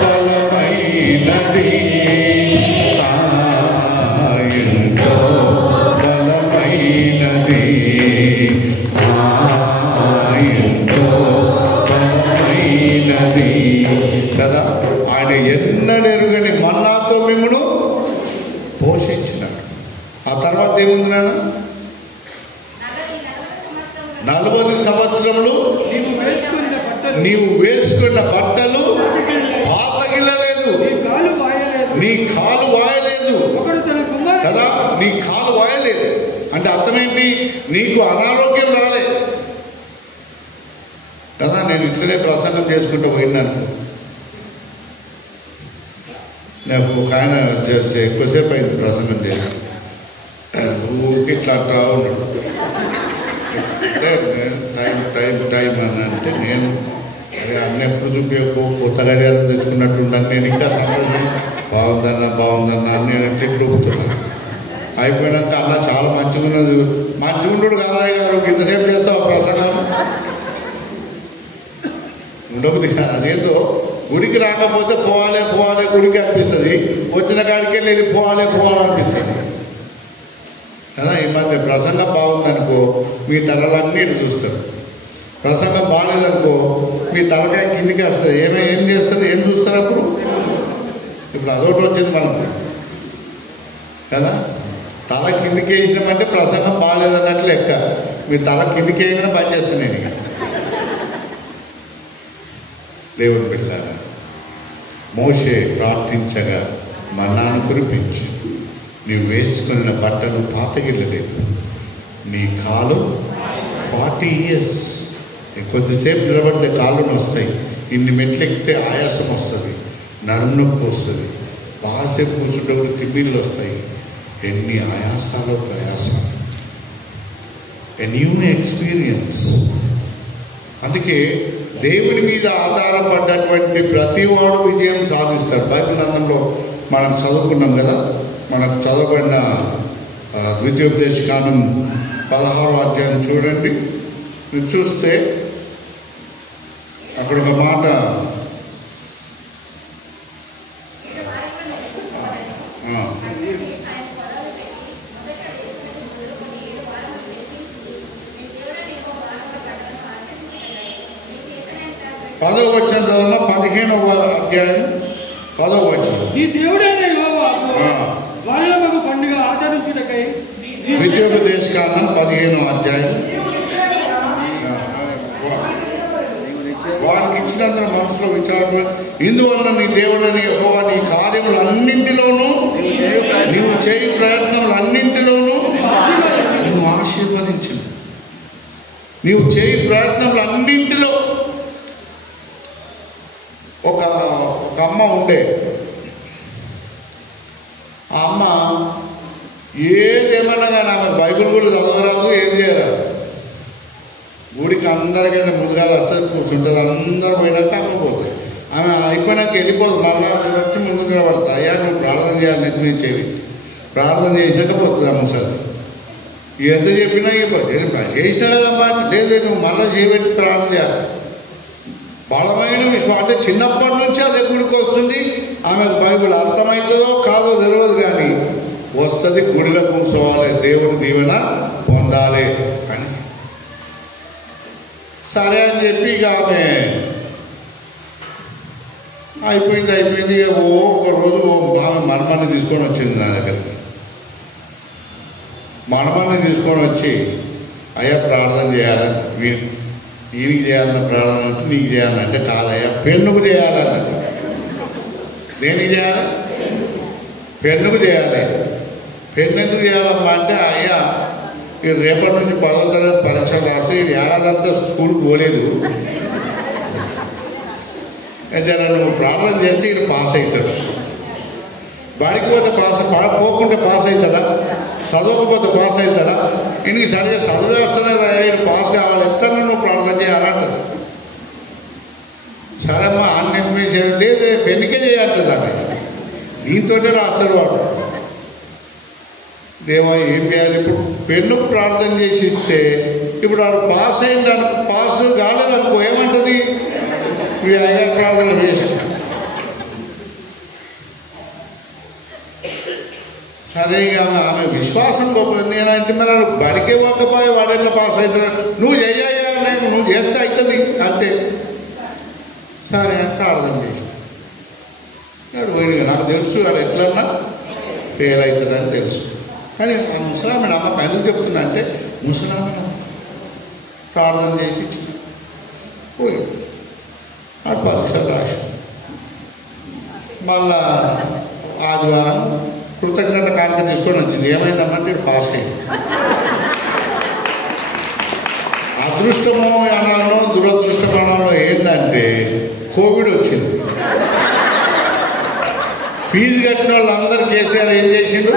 బలమైనది, ఎంతో బలమైనది, ఎంతో బలమైనది కదా. ఆయన ఎన్నడెరుగని మన్నాతో మిమ్మును పోషించినాడు. ఆ తర్వాత ఏముంది నాన్న? 40 సంవత్సరములు నీవు వేసుకున్న బట్టలు పాతగిల్లలేదు, నీ కాలు వాయలేదు కదా. నీ కాలు వాయలేదు అంటే అర్థం ఏంటి? నీకు అనారోగ్యం రాలే కదా. నేను ఇట్లనే ప్రసంగం చేసుకుంటూ పోయినాను. నాకు ఒక ఆయన ఎక్కువసేపు అయింది ప్రసంగం చేసి, ఊరికి ఇట్లా అంటా ఉన్నాడు. అంటే టైం టైం టైం అని అంటే నేను అరే అన్న ఎప్పుడు చూపించకు, కొత్త గడియారం తెచ్చుకున్నట్టున్నాను. నేను ఇంకా సంతోషం, బాగుందన్నా అని నేను ఇట్లా ఊపుతున్నాను. అయిపోయినాక అన్న చాలా మంచిగా ఉన్నది. మంచిగా ఉండడు కాదయ్య గారు, ఇంతసేపు చేస్తావు ప్రసంగం ఉండబుద్ది కాదు. అదేందో గుడికి రాకపోతే పోవాలి గుడికి అనిపిస్తుంది, వచ్చిన కాడికి వెళ్ళి పోవాలనిపిస్తుంది కదా. ఈ మధ్య ప్రసంగం బాగుందనుకో మీ తలలన్నీ ఇటు చూస్తారు, ప్రసంగం బాగాలేదనుకో మీ తలకాయ కిందికి వస్తుంది. ఏం చేస్తారు, ఏం చూస్తారు అప్పుడు? ఇప్పుడు అదొకటి వచ్చింది మనకు కదా. తల కిందికి వేసినామంటే ప్రసంగం బాగాలేదన్నట్లు లెక్క. మీ తల కిందికి వేయగానే పని చేస్తాను నేను. ఇక దేవుని బిడ్డలారా, మోషే ప్రార్థించగా మన్నాను కురిపించి, నీవు వేసుకున్న బట్టలు పాతగిల్లలేదు, నీ కాలు 40 years కొద్దిసేపు నిలబడితే కాళ్ళు వస్తాయి, ఇన్ని మెట్లు ఎక్కితే ఆయాసం వస్తుంది, నడుము నొప్పి వస్తుంది, బాగాసేపు కూర్చుంటప్పుడు తిమ్మిళ్ళు వస్తాయి. ఎన్ని ఆయాసాలు ప్రయాసాలు, ఎ న్యూ ఎక్స్పీరియన్స్. అందుకే దేవుని మీద ఆధారపడ్డటువంటి ప్రతివాడు విజయం సాధిస్తాడు. బైబిల్ గ్రంథంలో మనం చదువుకున్నాం కదా. మనకు చదవబడిన ద్వితీయోపదేశకాండం 16వ అధ్యాయం చూడండి. మీరు చూస్తే అక్కడ ఒక మాట, పదవ వచనం చదవమా, 15వ అధ్యాయం 10వ వచనం. నీ దేవుడైన యెహోవాకు వారలకు పండుగ ఆచరించుటకై ద్వితీయోపదేశకాండం 15వ అధ్యాయం. వాడికి ఇచ్చినందున మనసులో విచారణ, ఇందువలన నీ దేవుడైన యెహోవా నీ కార్యములన్నింటిలోనూ, నీవు చేయు ప్రయత్నములన్నింటిలోనూ నువ్వు ఆశీర్వదించు. నీవు చేయు ప్రయత్నములన్నింటిలో ఒక అమ్మ ఉండే. ఆ అమ్మ ఏదేమన్నా కానీ ఆమె బైబిల్ కూడా చదవరాదు, ఏం చేయరాదు. గుడికి అందరికైనా ముందుగా వస్తే కూర్చుంటుంది, అందరు పోయినాక అమ్మ పోతుంది. ఆమె అయిపోయినాక వెళ్ళిపోదు, మళ్ళీ వచ్చి ముందు నిలబడతా, అయ్యా నువ్వు ప్రార్థన చేయాలి, నెత్తి మీద చెవి ప్రార్థన చేసినాక పోతుంది అమ్మ. సార్ ఎంత చెప్పినా చేసినా కదమ్మా, లేదు నువ్వు మళ్ళీ చేయబెట్టి ప్రార్థన చేయాలి. బలమైన విషయం అంటే చిన్నప్పటి నుంచి అదే గుడికి వస్తుంది. ఆమెకు బైబిల్ అర్థమవుతుందో కాదో తెలియదు, కానీ వస్తుంది. గుడిలో కూర్చోవాలి, దేవుని దీవెన పొందాలి అని. సరే అని చెప్పి ఇక ఆమె అయిపోయింది. ఇక ఒక రోజు ఆమె మనమని తీసుకొని వచ్చింది నా దగ్గరికి. మనమని తీసుకొని వచ్చి, అయ్యా ప్రార్థన చేయాలంటే ఈయనకి చేయాలన్న ప్రార్థన అంటే నీకు చేయాలంటే కాదయ్యా పెన్నుకు చేయాలన్నది. దేనికి చేయాలి? పెన్నుకు చేయాలి. పెన్నుకు చేయాలమ్మా అంటే, అయ్యా ఇక రేపటి నుంచి 10వ తరగతి పరీక్షలు రాసి ఏడాదంతా స్కూల్కి పోలేదు. జర నువ్వు ప్రార్థన చేస్తే ఇటు పాస్ అవుతాడు. బడికి పోతే పోకుంటే పాస్ అవుతాడా? చదవకపోతే పాస్ అవుతాడా? ఇంటికి సరిగ్గా చదివేస్తానే ఇటు పాస్ కావాలి, ఎట్లా నువ్వు ప్రార్థన చేయాలంటది. సరే అమ్మా ఆన్యత మీద చేయండి, పెన్నికే చేయాలంటుంది ఆమె. దీంతోనే రాస్తాడు వాడు. దేవా ఏం చేయాలి ఇప్పుడు? పెన్నుకు ప్రార్థన చేసి ఇస్తే ఇప్పుడు వాడు పాస్ అయింది పాస్ కాలేదనుకో ఏమంటుంది? మీ అయ్యారు ప్రార్థన వేస్ట్. సరే ఇక ఆమె విశ్వాసం గొప్ప. నేనంటే మరి వాడు బడికే పోకపోయి వాడు ఎట్లా పాస్ అవుతున్నాడు? నువ్వు చెయ్యా, నువ్వు చేస్తే అవుతుంది అంతే. సరే అని ప్రార్థన చేసిన వాడు పోయిన. నాకు తెలుసు వాడు ఎట్లన్నా ఫెయిల్ అవుతుందని తెలుసు. కానీ ఆ ముసలామె నమ్మకం ఎందుకు చెప్తున్నా అంటే, ముసలామె నమ్మకం ప్రార్థన చేసి ఇచ్చిన పోయి ఆ పరీక్షలు రాసి మళ్ళా ఆదివారం కృతజ్ఞత కానుక తీసుకొని వచ్చింది. ఏమైందమ్మంటే పాస్ అయ్యింది. అదృష్టమో అనాలనో దురదృష్టమో అనాలనో ఏంటంటే కోవిడ్ వచ్చింది. ఫీజు కట్టిన వాళ్ళందరూ కేసీఆర్ ఏం చేసిండు?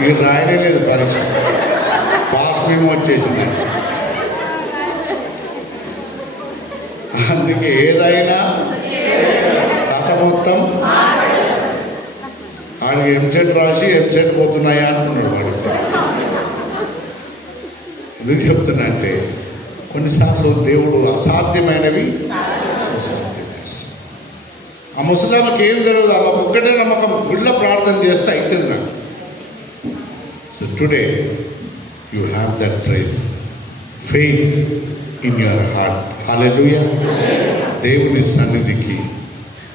ఇక రాయలేదు పరీక్ష, పాస్ మేము వచ్చేసిందండి. అందుకే ఏదైనా కథ మొత్తం ఆడికి ఎంసెట్ రాసి ఎంసెట్ పోతున్నాయా అంటున్నాడు వాడు. ఎందుకు చెప్తున్నా అంటే కొన్నిసార్లు దేవుడు అసాధ్యమైనవి సుసాధ్యం చేస్తాడు. ఆ ముసలామకి ఏం తెలియదు, ఆమెకు ఒక్కటే నమ్మకం, గుళ్ళ ప్రార్థన చేస్తే అవుతుంది నాకు. So today you have that praise, faith in your heart. Hallelujah. దేవుని సన్నిధికి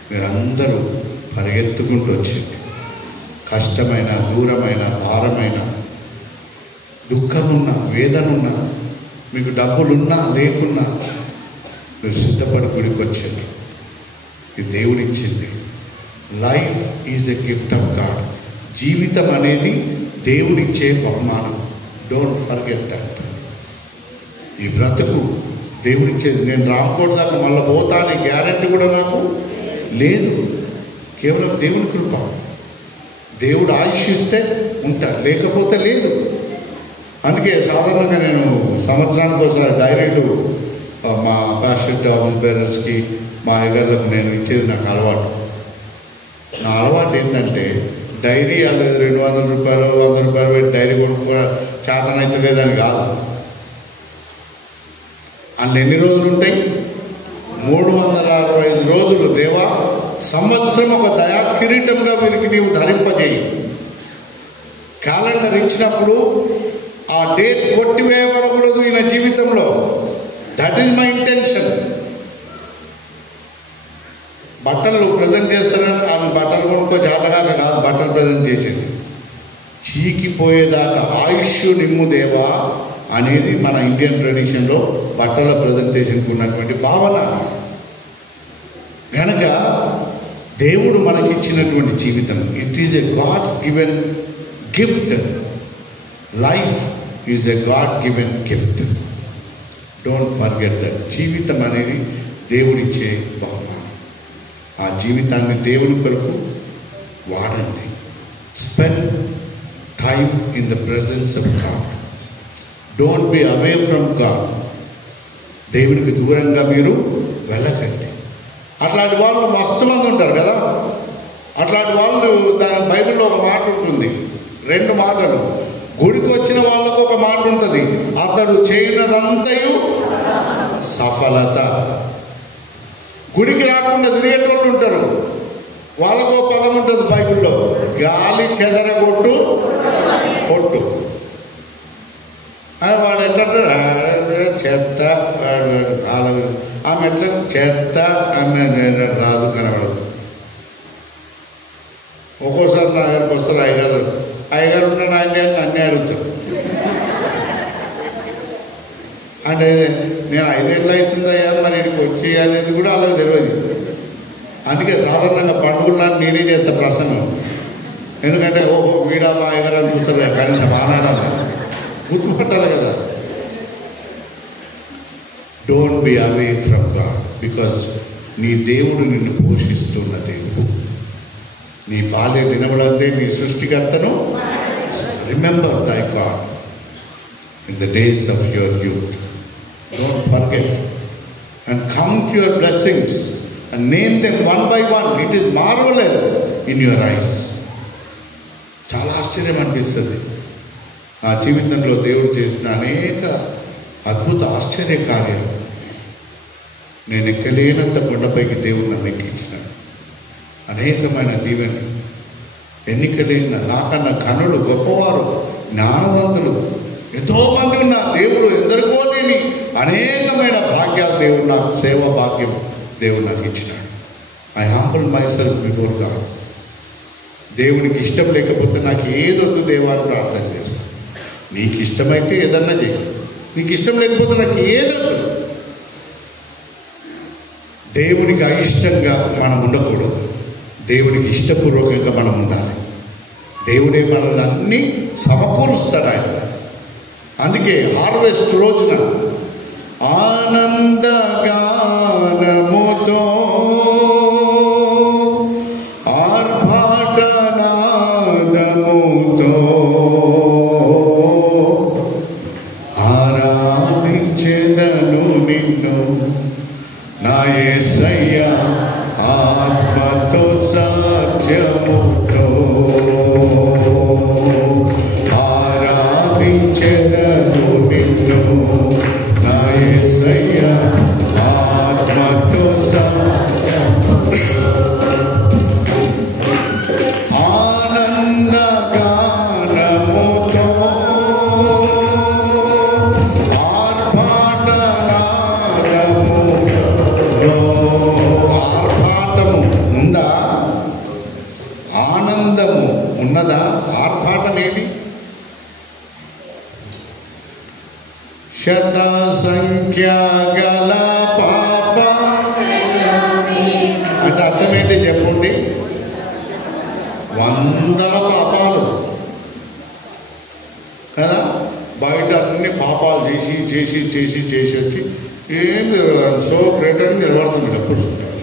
మీరందరూ పరిగెత్తుకుంటూ వచ్చింది. కష్టమైన, దూరమైన, భారమైన, దుఃఖమున్నా, వేదనున్నా, మీకు డబ్బులున్నా లేకున్నా మీరు సిద్ధపడి గుడికి వచ్చారు. ఇది దేవుడిచ్చింది. Life is a gift of God. జీవితం అనేది దేవుడిచ్చే బహుమానం. Don't forget that. ఈ బ్రతుకు దేవుడిచ్చేది. నేను రామకోట దాకా మళ్ళీ పోతా అనే గ్యారంటీ కూడా నాకు లేదు. కేవలం దేవుని కృప. దేవుడు ఆయుషిస్తే ఉంటా, లేకపోతే లేదు. అందుకే సాధారణంగా నేను సంవత్సరానికి ఒకసారి డైరీలు మా ప్యాస్టర్ ఆఫీస్ బేరర్స్కి, మా అయ్యగారులకు నేను ఇచ్చేది నాకు అలవాటు. నా అలవాటు ఏంటంటే డైరీ వాళ్ళు 200 రూపాయలు 100 రూపాయలు పెట్టి డైరీ కొనుక్కో చేతనైతే లేదని కాదు. అందులో ఎన్ని రోజులు ఉంటాయి? 365 రోజులు. దేవా సంవత్సరం ఒక దయా కిరీటంగా వీరికి నీవు ధరింపజేయి. క్యాలెండర్ ఇచ్చినప్పుడు ఆ డేట్ కొట్టివేయబడకూడదు ఈయన జీవితంలో. That is my intention. బట్టలు ప్రజెంట్ చేస్తారు కదా, ఆమె బట్టలు కొనుక్కో చేతగాక కాదు బట్టలు ప్రజెంట్ చేసేది. చీకిపోయేదాకా ఆయుష్ నిమ్ము దేవా అనేది మన ఇండియన్ ట్రెడిషన్లో బట్టల ప్రజెంటేషన్కి ఉన్నటువంటి భావన. కనుక దేవుడు మనకిచ్చినటువంటి జీవితం, it is a God's given gift. Life is a God given gift. Don't forget that. జీవితం అనేది దేవుడిచ్చే బహుమానం. ఆ జీవితాన్ని దేవుని కొరకు వాడండి. Spend time in the presence of God. Don't be away from God. దేవునికి దూరంగా మీరు వెళ్ళకండి. అట్లాంటి వాళ్ళు మస్తు మంది ఉంటారు కదా. అట్లాంటి వాళ్ళు, దాని బైబిల్లో ఒక మాట ఉంటుంది, 2 మాటలు. గుడికి వచ్చిన వాళ్ళకు ఒక మాట ఉంటుంది, అతడు చేయనదంతయు సఫలత. గుడికి రాకుండా తిరిగేటోళ్ళు ఉంటారు, వాళ్ళకో పదం ఉంటుంది బైబిల్లో, గాలి చెదరగొట్టు కొట్టు. వాడు ఎట్లంటాడు, చెత్త వాడు ఆమె ఎట్లా చెత్త, ఆమె రాదు కనబడదు. ఒక్కోసారి నా దగ్గరికి వస్తారు, అయ్యగారు ఉన్నాడు ఆయన అని అన్నీ అడుగుతాడు. అంటే నేను 5 ఏళ్ళు అవుతుందయ్యా మరి ఇక్కడికి వచ్చి అనేది కూడా అలాగే తెలియదు. అందుకే సాధారణంగా పండుగలను నేనే చేస్తా ప్రసంగం. ఎందుకంటే ఓహో వీడా మా అయ్యగారు అని చూస్తారు కనీసం ఆనాడల్లా. గుర్తుపట్టాలి కదా. Don't be away from God, because నీ దేవుడు నిన్ను పోషిస్తున్న దేవుడు. నీ బాల్య దినములందే నీ సృష్టికర్తను రిమెంబర్ దై God in the days of your youth. Don't forget and count your blessings and name them one by one. It is marvelous in your eyes. చాలా ఆశ్చర్యం అనిపిస్తుంది. నా జీవితంలో దేవుడు చేసిన అనేక అద్భుత ఆశ్చర్య కార్యాలు, నేను ఎక్కలేనంత కొండపైకి దేవుడు నన్ను ఎక్కించినాడు. అనేకమైన దీవెన, ఎన్నికలేని నాకన్నా కనులు గొప్పవారు, జ్ఞానవంతులు ఎంతోమంది ఉన్న దేవుడు ఎందరికో లేని అనేకమైన భాగ్యాలు దేవుడు నాకు, సేవా భాగ్యం దేవుడు నాకు ఇచ్చినాడు. I humble my self before God. దేవునికి ఇష్టం లేకపోతే నాకు ఏదొద్దు దేవా అని ప్రార్థన చేస్తాను. నీకు ఇష్టమైతే ఏదన్నా చేయి, నీకు ఇష్టం లేకపోతే నాకు ఏదొద్దు. దేవునికి అయిష్టంగా మనం ఉండకూడదు, దేవునికి ఇష్టపూర్వకంగా మనం ఉండాలి. దేవుడే మనల్ని అన్నీ సమకూరుస్తాడు ఆయన. అందుకే హార్వెస్ట్ రోజున ఆనందగానముతో ఆర్భాటనాదముతో ఆరాధించెదను నిన్ను నా యేసయ్యా ఆత్మతో సత్యముతో ఆరాధించెదను నిన్ను నా యేసయ్యా ఆత్మతో ఆనందగానముతో ఆర్భాటనాదముతో. ఆర్భాటము ఉందా? ఆనందము ఉన్నదా? ఆర్భాటం ఏది? శత సంఖ్య గల పాప అంటే అర్థం ఏంటి చెప్పండి? వందల పాపాలు కదా. బయట అన్ని పాపాలు చేసి చేసి చేసి చేసి వచ్చి ఏం సో గ్రేట్ అని నిలబడుతుంది. కూర్చుంటాడు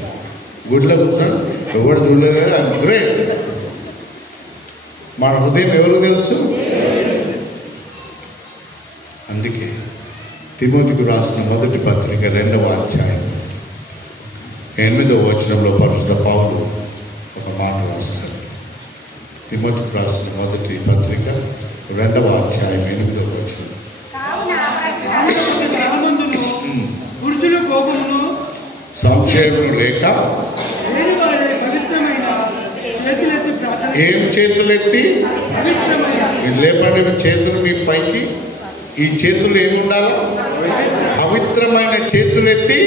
గుడిలో కూర్చొని, ఎవరు చూడలేదు కదా, అది గ్రేట్. మన హృదయం ఎవరికి తెలుసు? అందుకే తిమోతికి రాసిన మొదటి పత్రిక 2వ అధ్యాయం 8వ వచనంలో పరిశుద్ధ పౌలు ఒక మాట రాస్తాడు. తిమోతికి రాసిన మొదటి పత్రిక 2వ అధ్యాయం 8వ వచనం. సంశయములు లేక ఏం చేతులెత్తి లేపండి చేతులు మీ పైకి. ఈ చేతులు ఏముండాలి? పవిత్రమైన చేతులెత్తి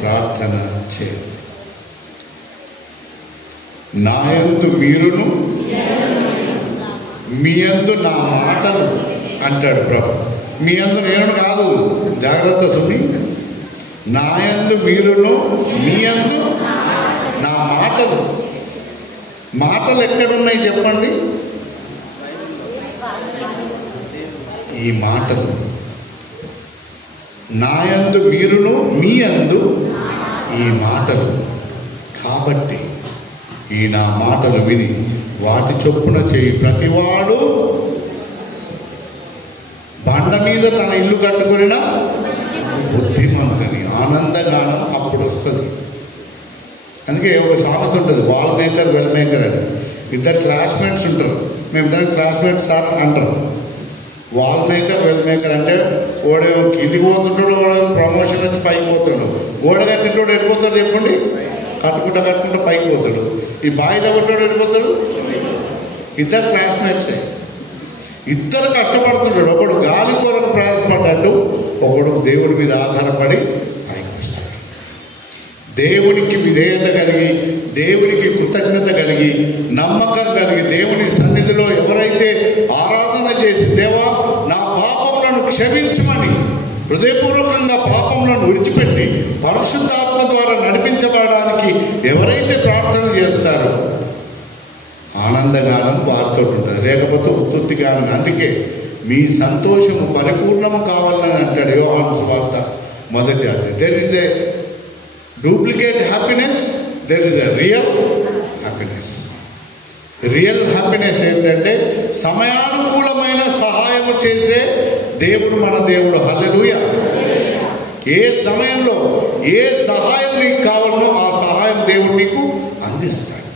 ప్రార్థన చేయండి. నాయందు మీరును మీ యందు నా మాటలు అంటాడు ప్రభు. మీ యందు నేను కాదు, జాగ్రత్త సుమి. నాయందు మీరును మీ యందు నా మాటలు. మాటలు ఎక్కడున్నాయి చెప్పండి? ఈ మాటలు నాయందు మీరును మీ యందు ఈ మాటలు. కాబట్టి ఈ నా మాటలు విని వాటి చొప్పున చేయి ప్రతివాడు బండ మీద తన ఇల్లు కట్టుకొనిన బుద్ధిమంతుని. ఆనందగానం అప్పుడు వస్తుంది. అందుకే ఒక సామెత ఉంటుంది, వాల్ మేకర్ వెల్ మేకర్ అని. ఇద్దరు క్లాస్మేట్స్ ఉంటారు, మేము ఇద్దరు క్లాస్మేట్స్ సార్ అంటారు. వాల్ మేకర్ వెల్ మేకర్ అంటే ఓడే ఇది పోతుంటాడు, ఓడే ప్రమోషన్ వచ్చి పైకి పోతాడు. గోడ కట్టినోడు ఎడిపోతాడు చెప్పండి? కట్టుకుంటా పైకి పోతాడు. ఈ బావి తగ్గొట్టాడు ఎడిపోతాడు? ఇద్దరు క్లాస్మేట్సే. ఇద్దరు కష్టపడుతుంటాడు. ఒకడు గాలి కొరకు ప్రయాసపడ్డాడు, ఒకడు దేవుడి మీద ఆధారపడి పైకి వస్తాడు. దేవునికి విధేయత కలిగి, దేవునికి కృతజ్ఞత కలిగి, నమ్మకం కలిగి దేవుని సన్నిధిలో ఎవరైతే ఆరాధన చేసి దేవా నా పాపములను క్షమించమని హృదయపూర్వకంగా పాపములను విడిచిపెట్టి పరిశుద్ధాత్మ ద్వారా నడిపించబడడానికి ఎవరైతే ప్రార్థన చేస్తారో ఆనందగానం వారితో ఉంటుంది. లేకపోతే ఉత్తుత్తి గానం. అందుకే మీ సంతోషము పరిపూర్ణము కావాలని అంటాడు యోహాను సువార్త 1వ అధ్యాయం. There is a duplicate happiness, there is a real happiness. Real happiness ఏంటంటే సమయానుకూలమైన సహాయము చేసే దేవుడు మన దేవుడు. హల్లెలూయా. ఏ సమయంలో ఏ సహాయం నీకు కావాలనో ఆ సహాయం దేవుడు నీకు అందిస్తాడు.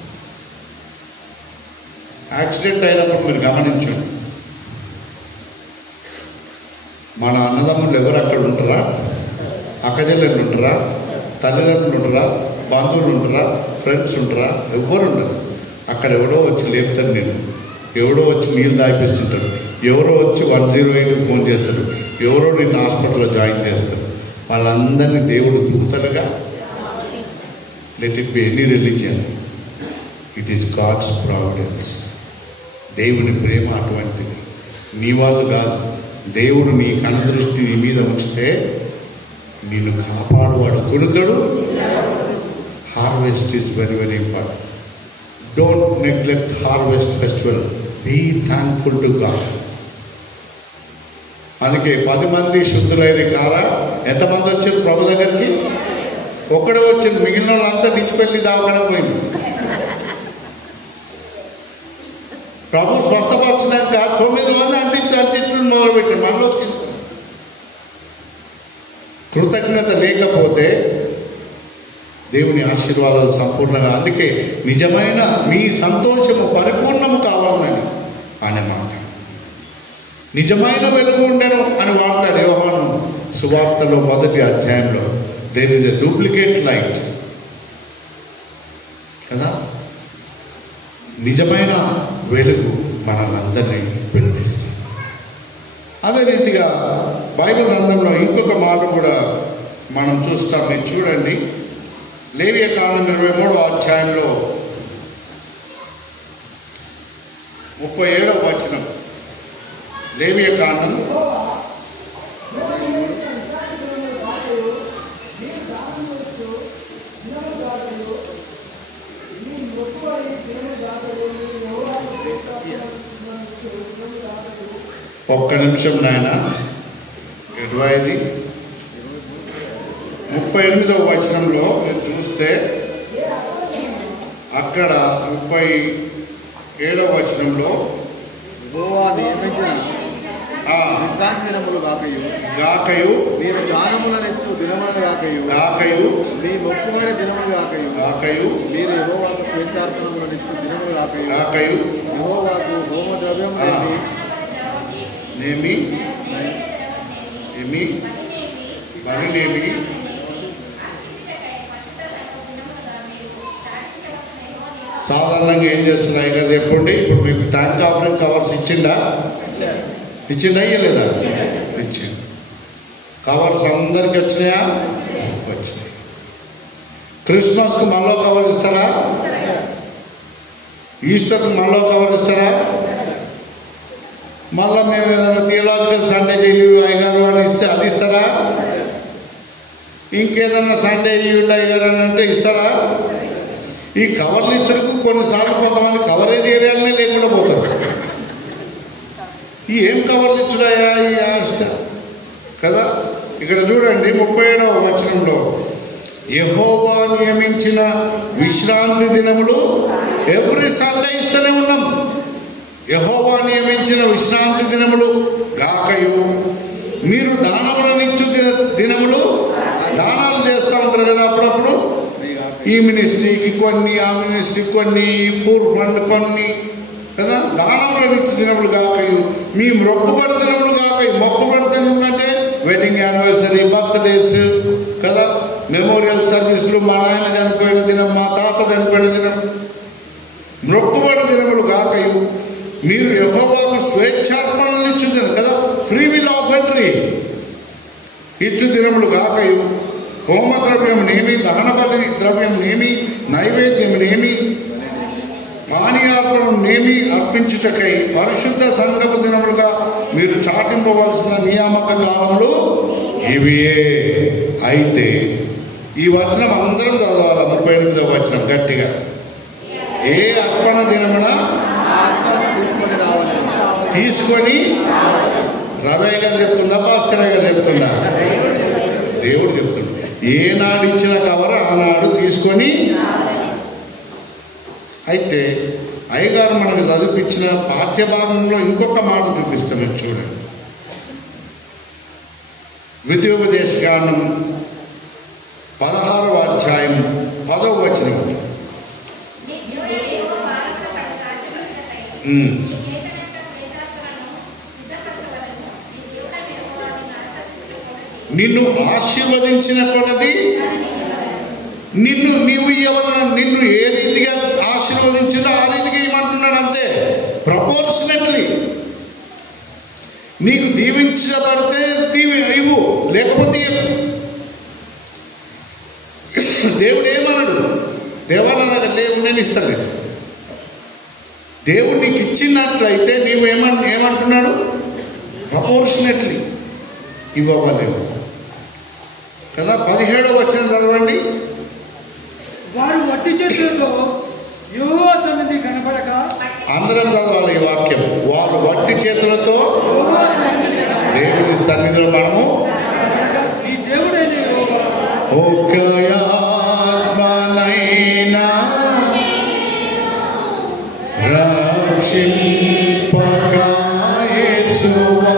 యాక్సిడెంట్ అయినప్పుడు మీరు గమనించండి, మన అన్నదమ్ములు ఎవరు అక్కడ ఉంటారా? అక్కచెల్లెళ్ళు ఉంటారా? తల్లిదండ్రులు ఉంటారా? బంధువులు ఉంటారా? ఫ్రెండ్స్ ఉంటారా? ఎవ్వరు ఉండరు. అక్కడ ఎవడో వచ్చి లేపుతాడు, నేను ఎవడో వచ్చి నీళ్ళు తాగిపిస్తుంటాడు, ఎవరో వచ్చి 108కి ఫోన్ చేస్తాడు, ఎవరో నిన్ను హాస్పిటల్లో జాయిన్ చేస్తాడు. వాళ్ళందరినీ దేవుడు దూతలుగా, let it be any religion, it is God's providence. దేవుని ప్రేమ అటువంటిది. నీ వాళ్ళు కాదు, దేవుడు నీ కనుదృష్టి నీ మీద ఉంచితే నిన్ను కాపాడువాడు కొనుకడు. Harvest is very very important. Don't neglect harvest festival. Be thankful to God. అందుకే 10 మంది శుద్ధులైన కారా ఎంతమంది వచ్చారు ప్రభు దగ్గరికి? ఒక్కడే వచ్చింది, మిగిలిన వాళ్ళంతా డిచ్చిపెళ్ళి దావకన పోయింది. ప్రభు స్వస్థపరిచినాక 9 మంది అంటించు మొదలుపెట్టింది, మళ్ళీ వచ్చింది. కృతజ్ఞత లేకపోతే దేవుని ఆశీర్వాదాలు సంపూర్ణంగా. అందుకే నిజమైన మీ సంతోషము పరిపూర్ణము కావాలని అనే మాట. నిజమైన వెలుగు ఉండెను అని వాడతాడు యోహాను సువార్తలో 1వ అధ్యాయంలో. There is a duplicate light కదా. నిజమైన వెలుగు మనల్ని వెలుగిస్తుంది. అదే రీతిగా బైబిల్ గ్రంథంలో ఇంకొక మాట కూడా మనం చూస్తాం. మీరు చూడండి, లేవియకాండం 23వ అధ్యాయంలో 37వ వచనం. లేవియకాండం ఒక్క నిమిషం నాయన. 38వ వచనంలో మీరు చూస్తే అక్కడ 37వ వచనంలో గాకయు మీరు దానములనిచ్చు దినములను గాకయు మీ మొక్కుమైన దినములు గాకయు మీరు యెహోవాకు స్వేచ్ఛార్పణములనిచ్చు దినములు గాకయు యెహోవాకు హోమ ద్రవ్యం నేమి బలినేమి సాధారణంగా ఏం చేస్తున్నాయి కదా చెప్పండి. ఇప్పుడు మీకు థ్యాంక్ ఆఫరింగ్ కవర్స్ ఇచ్చిండా ఇయ్యలేదా? ఇచ్చింది. కవర్స్ అందరికి వచ్చినాయా? వచ్చినాయి. క్రిస్మస్కి మళ్ళీ కవర్ ఇస్తారా? ఈస్టర్కి మళ్ళీ కవర్ ఇస్తారా? మళ్ళీ మేము ఏదైనా థియలాజికల్ సండే చేయి అయ్యగారు అని ఇస్తే అది ఇస్తారా? ఇంకేదైనా సండే ఇవ్వండి అయ్యగారు అని అంటే ఇస్తారా? ఈ కవర్లు ఇచ్చడానికి కొన్నిసార్లు కొంతమంది కవరేజ్ ఏరియాలనే లేకుండా పోతారు. ఈ ఏం కవర్లు ఇచ్చుడాయా ఈ ఆష్ట కదా. ఇక్కడ చూడండి 37వ వచనంలో, యెహోవా నియమించిన విశ్రాంతి దినములు ఎవ్రీ సండే ఇస్తూనే ఉన్నాం. యెహోవా నియమించిన విశ్రాంతి దినములు గాకయు మీరు దానములనిచ్చు దినములు. దానాలు చేస్తూ ఉంటారు కదా అప్పుడప్పుడు. ఈ మినిస్ట్రీకి కొన్ని, ఆ మినిస్ట్రీకి కొన్ని, పూర్ ఫండ్ కొన్ని కదా. దానములనిచ్చు దినములు గాకయు మీ మొక్కుబడి దినములు గాకయు. మొక్కుబడి దినములు అంటే వెడ్డింగ్ యానివర్సరీ, బర్త్డేస్ కదా, మెమోరియల్ సర్వీసులు, మా నాయన చనిపోయిన దినం, మా తాత చనిపోయిన దినం, మొక్కుబడి దినములు గాకయు మీరు యెహోవాకు స్వేచ్ఛార్పణలు ఇచ్చు దినం కదా, ఫ్రీ విల్ ఆఫెంట్రీ ఇచ్చు దినములు గాకయు హోమ ద్రవ్యం నేమి, దహన బలి ద్రవ్యం నేమి, నైవేద్యం నేమి, పానీయార్పణం నేమి అర్పించుటకై పరిశుద్ధ సంఘపు దినములుగా మీరు చాటింపవలసిన నియామక కాలములు ఇవియే. అయితే ఈ వచనం అందరం చదవాలి. 38వ వచనం గట్టిగా. ఏ అర్పణ దినమున తీసుకొని రవయ్య గారు చెప్తుండా భాస్కరయ్య గారు చెప్తుండా? దేవుడు చెప్తుండ. ఏనాడు ఇచ్చిన కవర్ ఆనాడు తీసుకొని. అయితే అయ్యగారు మనకు చదివించిన పాఠ్యభాగంలో ఇంకొక మాట చూపిస్తాను, చూడండి. విద్యోపదేశకాండం 16వ అధ్యాయం 10వ వచనం. నిన్ను ఆశీర్వదించిన కొలది నీవు ఇవ్వాలన్నా నిన్ను ఏ రీతిగా ఆశీర్వదించిందో ఆ రీతిగా ఇవ్వమంటున్నాడు. అంతే, ప్రపోర్షనట్లీ. నీకు దీవించబడితే ఇవ్వు, లేకపోతే దేవుడు ఏమన్నాడు? దేవాలయ లేవు నేను ఇస్తాను. దేవుడు నీకు ఇచ్చినట్లయితే నీవు ఏమంటున్నాడు? ప్రపోర్షనట్లీ ఇవ్వలేము కదా. 17వ వచనం చదవండి. వారు వట్టి చేతులతో యెహోవా సన్నిధి కనపడక. అందరం చదవాలి ఈ వాక్యం. వారు వట్టి చేతులతో దేవుని సన్నిధిలో మనము ఈ దేవుడైన యెహోవా ఆత్మనైనా రక్షింపక యేసువా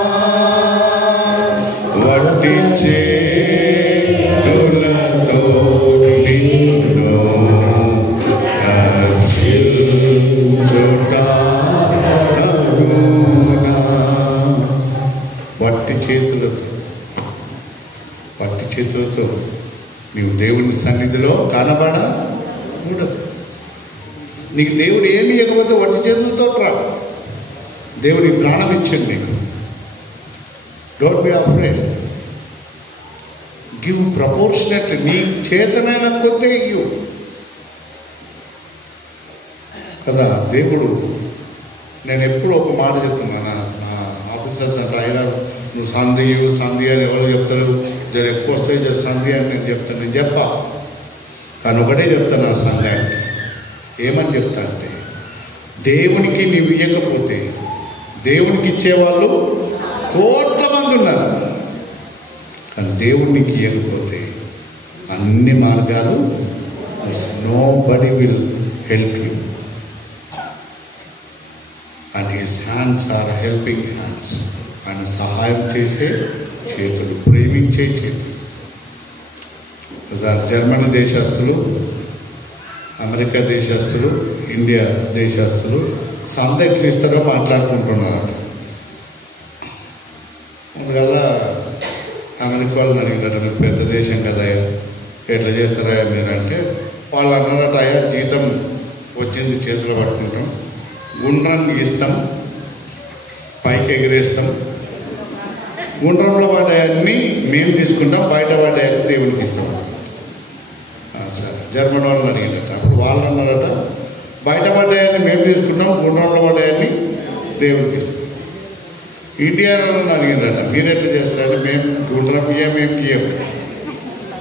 వట్టి చేతులతో నిన్ను దర్శించుట తగునా. వట్టి చేతులతో నీవు దేవుని సన్నిధిలో కనబడకూడదు. నీకు దేవుడు ఏమి ఇవ్వకపోతే వట్టి చేతులతో రా. దేవుడి ప్రాణం ఇచ్చాడు నీకు. Don't be afraid. గివ్ ప్రపోర్షనట్లీ. నీ చేతనైన కొద్దే ఇవ్వు కదా. దేవుడు, నేను ఎప్పుడు ఒక మాట చెప్తున్నాను, నా ఆఫీసర్స్ అంటే అయ్యారు, నువ్వు సంధి అని ఎవరు చెప్తారు, జర ఎక్కువ వస్తాయి జర సంధి అని నేను చెప్తాను. నేను చెప్పా, కానీ ఒకటే చెప్తాను ఆ సంఘానికి. ఏమని చెప్తా అంటే, దేవునికి నీవు ఇవ్వకపోతే దేవునికి ఇచ్చేవాళ్ళు కోట్ల మంది ఉన్నారు, కానీ దేవుడు నీకు ఇవ్వకపోతే అన్ని మార్గాలు nobody will help you. And his hands are helping hands. ఆయన సహాయం చేసే చేతులు, ప్రేమించే చేతులు. జర్మనీ దేశస్తులు, అమెరికా దేశస్తులు, ఇండియా దేశస్తులు సంత ఎట్లా ఇస్తారో మాట్లాడుకుంటున్నారట. అందువల్ల అమెరికా వాళ్ళని అడిగినారు, మీరు పెద్ద దేశం కదా ఎట్లా చేస్తారా మీరంటే, వాళ్ళు అన్నారట, అయ్యా జీతం వచ్చింది చేతిలో పట్టుకుంటాం, గుండ్రం గీస్తాం, పైకి ఎగిరేస్తాం, గుండ్రంలో పడ్డాయన్నీ మేము తీసుకుంటాం, బయట పడ్డాయన్నీ దేవునికి ఇస్తాం. సరే, జర్మన్ వాళ్ళని అడిగినట్ట. అప్పుడు వాళ్ళు అన్నారట, బయట పడ్డాయన్ని మేము తీసుకుంటాం, గుండ్రంలో పడ్డాయన్ని దేవునికి ఇస్తాం. ఇండియా వాళ్ళని అడిగినట్ట, మీరు ఎట్లా చేస్తారంటే, మేము గుండ్రం మేము గీయం,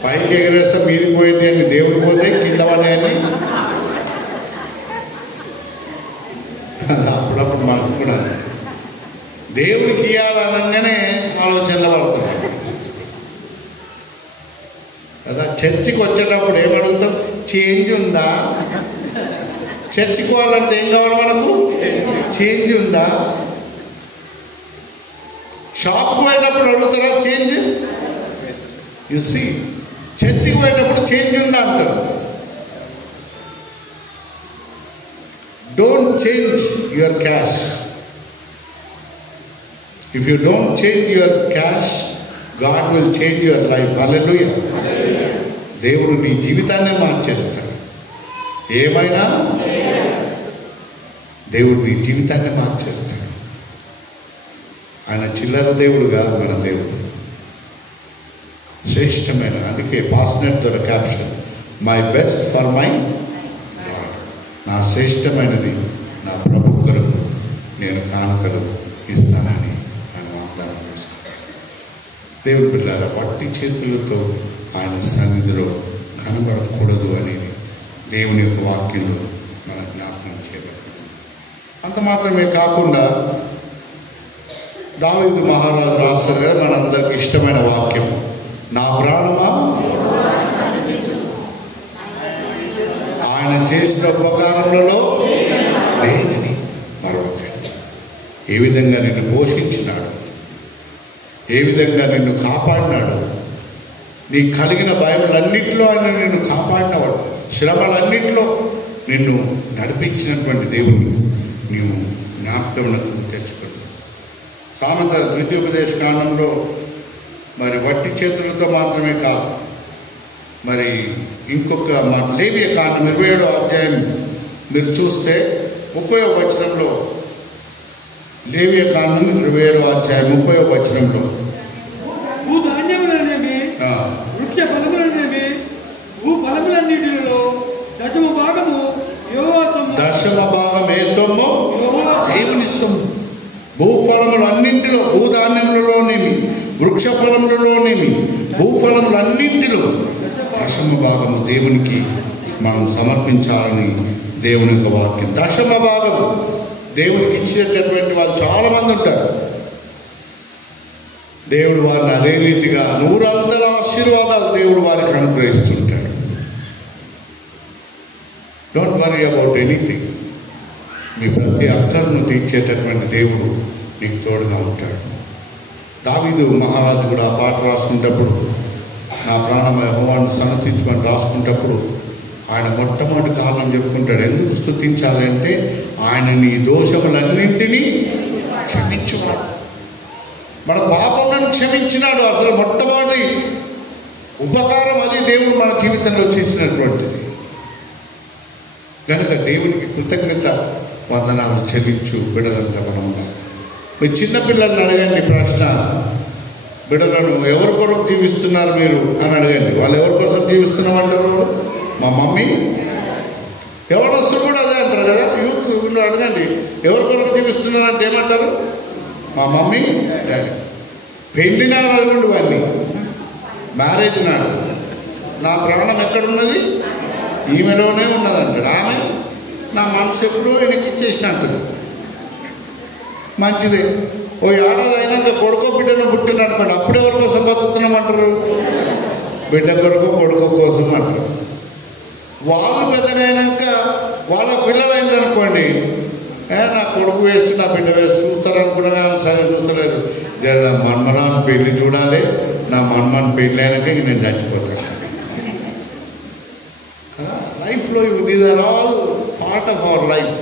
పైకి ఎగిరేస్తాం, మీదికి పోయేటి అన్ని దేవుడికి పోతాయి, కింద పడ్డాయన్ని. అప్పుడప్పుడు మనకు కూడా దేవుడికి ఇవ్వాలనగానే ఆలోచనలు పడతాం కదా. చర్చికి వచ్చేటప్పుడు ఏమడుగుతాం? చేంజ్ ఉందా? చర్చికి వాళ్ళంటే ఏం కావాలి మనకు? చేంజ్ ఉందా? షాప్కి పోయేటప్పుడు అడుగుతారా చేంజ్? యు సీ, చర్చికి పోయేటప్పుడు చేంజ్ ఉందా అంటారు. Don't change your cash. If you don't change your cash, God will change your life. Hallelujah. దేవుడు నీ జీవితాన్నే మార్చేస్తాడు. ఏమైనా దేవుడు నీ జీవితాన్ని మార్చేస్తాడు. ఆయన చిల్లర దేవుడు కాదు, మన దేవుడు శ్రేష్టమైన. అందుకే పాస్నెట్ ద్వారా caption, my best for my God. నా శ్రేష్టమైనది నా ప్రభు కొరకు నేను కానుకలు ఇస్తానని ఆయన వాగ్దానం చేసుకుంటాను. దేవుడి పిల్లల వట్టి చేతులతో ఆయన సన్నిధిలో కనబడకూడదు అని దేవుని యొక్క వాక్యంలో మన జ్ఞాపకం చేయబడుతుంది. అంత మాత్రమే కాకుండా దావీదు మహారాజు రాస్తారు కదా మనందరికి ఇష్టమైన వాక్యం, నా ప్రాణమా ఆయన చేసిన ఉపకారములలో దేనిని మరొకండి. ఏ విధంగా నిన్ను పోషించినాడు, ఏ విధంగా నిన్ను కాపాడినాడు, నీకు కలిగిన భయములన్నింటిలో ఆయన నిన్ను కాపాడినవాడు, శ్రమలన్నింటిలో నిన్ను నడిపించినటువంటి దేవుని నీవు జ్ఞాపకమునకు తెచ్చుకున్నావు. సామెత ద్వితీయోపదేశ కాండంలో మరి వట్టి చేతులతో మాత్రమే కాదు, మరి ఇంకొక లేవియ కాండం 27వ అధ్యాయం మీరు చూస్తే 30వ వచనంలో, లేవియ కాండం 27వ అధ్యాయం 30వ వచనంలో భూధాన్యములనేవి వృక్ష ఫలములనేవి భూ ఫలములన్నిటిలో దశమ భాగము యెహోవా సొమ్ము. దశమ భాగం ఏ సొమ్ము? దేవుని సొమ్ము. భూఫలములన్నింటిలో, భూధాన్యములలోనేమి, వృక్ష ఫలములలోనేమి, భూఫలములన్నింటిలో దశమ భాగము దేవునికి మనం సమర్పించాలని దేవుని యొక్క వాక్యం. దశమ భాగము దేవునికి ఇచ్చేటటువంటి వాళ్ళు చాలామంది ఉంటారు. దేవుడు వారిని అదే రీతిగా 100 ఆశీర్వాదాలు దేవుడు వారికి అనుగ్రహిస్తుంటాడు. Don't worry about anything. మీ ప్రతి అక్కర్ను తీర్చేటటువంటి దేవుడు నీకు తోడుగా ఉంటాడు. దావీదు మహారాజు కూడా ఆ పాట రాసుకునేటప్పుడు, నా ప్రాణం యెహోవాను సన్నతించమని రాసుకునేటప్పుడు ఆయన మొట్టమొదటి కారణం చెప్పుకుంటాడు. ఎందుకు స్తుతించాలి అంటే ఆయన నీ దోషములన్నింటినీ క్షమించువాడు, మన పాపములను క్షమించినాడు. అసలు మొట్టమొదటి ఉపకారం అది దేవుడు మన జీవితంలో చేసినటువంటిది. కనుక దేవునికి కృతజ్ఞత వందనాలు చెల్లించు బిడ్డలుగా మనం ఉండాలి. మీ చిన్నపిల్లల్ని అడగండి ప్రశ్న, బిడ్డలను ఎవరి కొరకు జీవిస్తున్నారు మీరు అని అడగండి. వాళ్ళు ఎవరి కోసం జీవిస్తున్నామంటారు? మా మమ్మీ. ఎవరొస్తారు కూడా అదే అంటారు కదా. యూత్ అడగండి ఎవరి కొరకు జీవిస్తున్నారంటే ఏమంటారు? మా మమ్మీ డాడీ. పెళ్లి నాడు అడగండి వాడిని, మ్యారేజ్ నాడు నా ప్రాణం ఎక్కడున్నది, ఈమెలోనే ఉన్నదంటాడు. ఆమె నా మనసు ఎప్పుడూ ఆయనకి ఇచ్చేసిన అంటది. మంచిదే. ఓ ఏడాది అయినాక కొడుకో బిడ్డను పుట్టిననుకోండి, అప్పుడు ఎవరి కోసం బతుకుతున్నామంటారు? బిడ్డ కొరకు కొడుకో కోసం అంటారు. వాళ్ళు పెద్దగైనాక వాళ్ళ పిల్లలు అయిందనుకోండి, నా కొడుకు వేస్ట్ నా బిడ్డ వేస్ట్ చూస్తారు అనుకున్నా కానీ సరే చూస్తలేరు. నా మన్మరాన్ని పెళ్లి చూడాలి, నా మన్మన్ పెళ్ళి అయినాక ఇంక నేను చచ్చిపోతాను. లైఫ్లో these are all part of our life.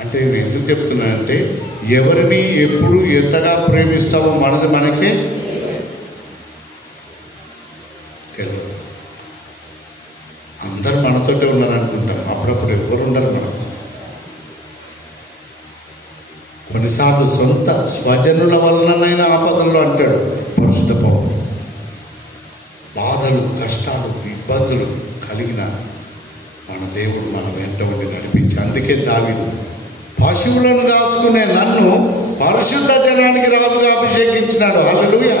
అంటే నేను ఎందుకు చెప్తున్నానంటే ఎవరిని ఎప్పుడు ఎంతగా ప్రేమిస్తామో మనది మనకే తెలియదు. అందరు మనతోటే ఉన్నారనుకుంటాం, అప్పుడప్పుడు ఎవరు ఉండరు మనకు. కొన్నిసార్లు సొంత స్వజనుల వలననైనా ఆపదల్లో అంటాడు పరిశుద్ధ పౌరుడు. బాధలు, కష్టాలు, ఇబ్బందులు కలిగిన మన దేవుడు మన వెంట ఉండి నడిపించి, అందుకే దావీదు పశువులను కాచుకునే నన్ను పరిశుద్ధ జనానికి రాజుగా అభిషేకించినాడు. హల్లెలూయా.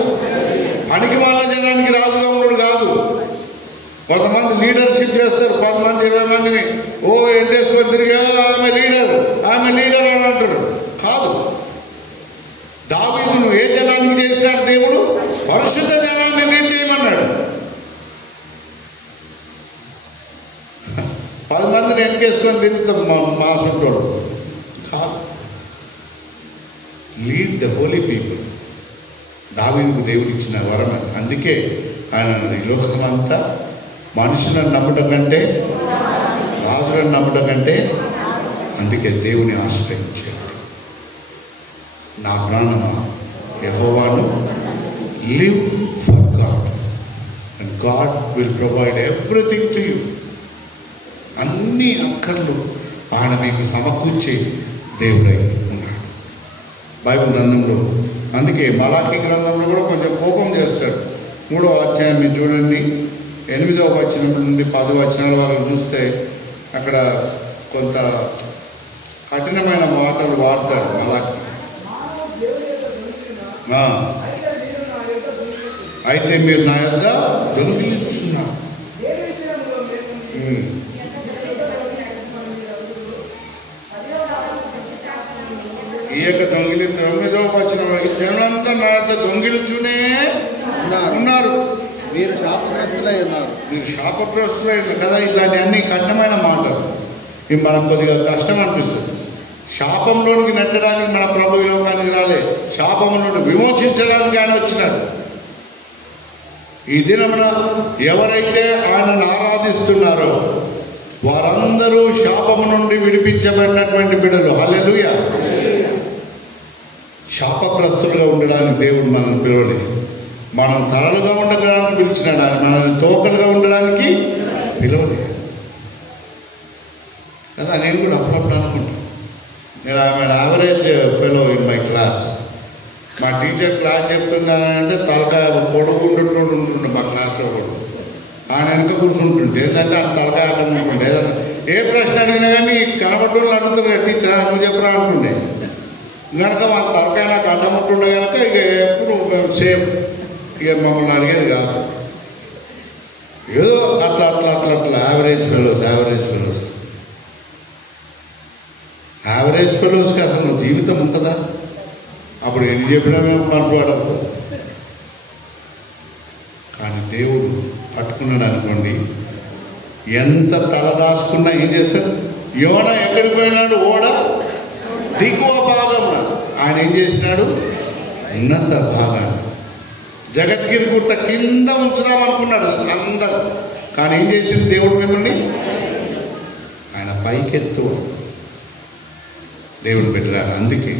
పనికి వాళ్ళ జనానికి రాజుగా ఉన్నాడు కాదు. కొంతమంది లీడర్షిప్ చేస్తారు, 10 మంది 20 మందిని ఎంటేసుకొని తిరిగా ఆమె లీడర్ అని అంటారు. కాదు. దావీదును ఏ జనానికి చేసినాడు దేవుడు? పరిశుద్ధ జనాన్ని లీడ్ చేయమన్నాడు. 10 మందిని వెనకేసుకొని తిరుగుతాం మా సొంటోడు కాదు. Lead the Holi people. దావీదుకు దేవుడు ఇచ్చిన వరం అది. అందుకే ఆయన ఈ లోకమంతా మనుషులను నమ్మటం కంటే, రాజులను నమ్మటం కంటే, అందుకే దేవుని ఆశ్రయించాడు. నా ప్రాణమా యెహోవాను live for God and God will provide everything to you. అన్ని అక్కర్లు ఆయన మీకు సమకూర్చే దేవుడై ఉన్నాడు. బైబిల్ గ్రంథంలో అందుకే మలాఖీ గ్రంథంలో కూడా కొంచెం కోపం చేస్తాడు. 3వ అధ్యాయం మీరు చూడండి, 8వ వచనం నుండి 10 వచనాల వరకు చూస్తే అక్కడ కొంత కఠినమైన మాటలు వాడతాడు మలాఖీ. అయితే మీరు నా యొద్ద దొంగిలించున్నారు. ఈయక దొంగిలి 9వ వచనం, జనులంతా నా యొక్క దొంగిలుచునే ఉన్నారు. మీరు శాపగ్రస్తులై ఉన్నారు. మీరు శాపగ్రస్తులై కదా. ఇట్లాంటి అన్ని కఠినమైన మాటలు ఇవి మనకు కొద్దిగా కష్టం అనిపిస్తుంది. శాపంలోనికి నెట్టడానికి మన ప్రభు ఈ లోకానికి రాలే, శాపము నుండి విమోచించడానికి ఆయన వచ్చినాడు. ఈ దినమున ఎవరైతే ఆయనను ఆరాధిస్తున్నారో వారందరూ శాపము నుండి విడిపించబడినటువంటి బిడ్డలు. హల్లెలూయా. శాపగ్రస్తులుగా ఉండడానికి దేవుడు మనల్ని పిలవలే. మనం తలలుగా ఉండడానికి పిలిచినాడు ఆయన, మనల్ని తోకలుగా ఉండడానికి పిలవలే కదా. నేను కూడా అప్పుడప్పుడు అనుకుంటాను, నేను ఆమె average fellow in my class. మా టీచర్ క్లాస్ చెప్తున్నానంటే తలకాయ పొడుగుంటుంటే ఉంటుండే మా క్లాస్లో కూడా. ఆయన వెనక కూర్చుంటుంటే ఏంటంటే ఆయన తలకాయ అడ్డం ఉంటుండే. ఏదన్నా ఏ ప్రశ్న అడిగినా కానీ కనబడ్డోళ్ళు అడుగుతారు కదా, టీచర్ నువ్వు చెప్పరా అనుకుంటే కనుక మా తలకాయ నాకు అడ్డం ఉంటుండే కనుక ఇక ఎప్పుడు మేము సేఫ్, ఇక మమ్మల్ని అడిగేది కాదు. ఏదో అట్లా అట్లా అట్లా అట్లా యావరేజ్ ఫెలోస్. యావరేజ్ ఫెలోస్కి అసలు జీవితం ఉంటుందా? అప్పుడు ఎన్ని చెప్పినా మేము మనసు పడవు. కానీ దేవుడు పట్టుకున్నాడు అనుకోండి, ఎంత తల దాచుకున్నా ఏం చేస్తాడు? యోన ఎక్కడికి పోయినాడు? ఓడ దిగువ భాగంలో. ఆయన ఏం చేసినాడు? ఉన్నత భాగాన్ని జగద్గిరి గుట్ట కింద ఉంచుదాం అనుకున్నాడు అందరూ. కానీ ఏం చేసింది దేవుడు? మిమ్మల్ని ఆయన పైకెత్తు. దేవుడు పెట్టారు. అందుకే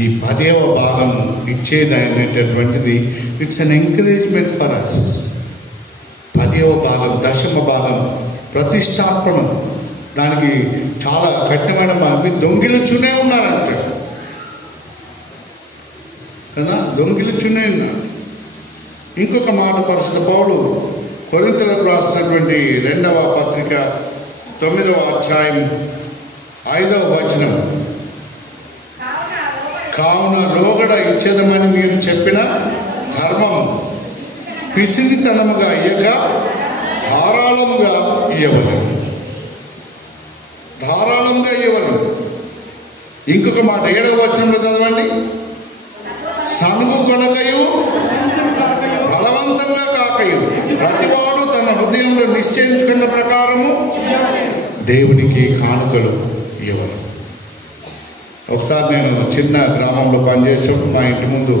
ఈ 10వ భాగం ఇచ్చేది అనేటటువంటిది it's an encouragement for us. 10వ భాగం, 10వ భాగం ప్రతిష్టార్పణం. దానికి చాలా కఠినమైన మీరు దొంగిలుచునే ఉన్నారంటాడు కదా, దొంగిలుచునే ఉన్నారు. ఇంకొక మాట పరిశుద్ధ పౌలు కొరింథీయులకు రాసినటువంటి 2వ పత్రిక 9వ అధ్యాయం 5వ వచనం, కావున లోగడ ఇచ్చేదమని మీరు చెప్పిన ధర్మం పిసినితనముగా ఇయ్యక ధారాళముగా ఇవ్వవలెను. ధారాళంగా ఇవ్వవలెను. ఇంకొక మాట 7వ వచనంలో చదవండి, సనుగు కొనకయు బలవంతంగా కాకయు ప్రతివాడు తన హృదయంలో నిశ్చయించుకున్న ప్రకారము దేవునికి కానుకలు ఇవ్వవలెను. ఒకసారి నేను చిన్న గ్రామంలో పనిచేసేటప్పుడు మా ఇంటి ముందు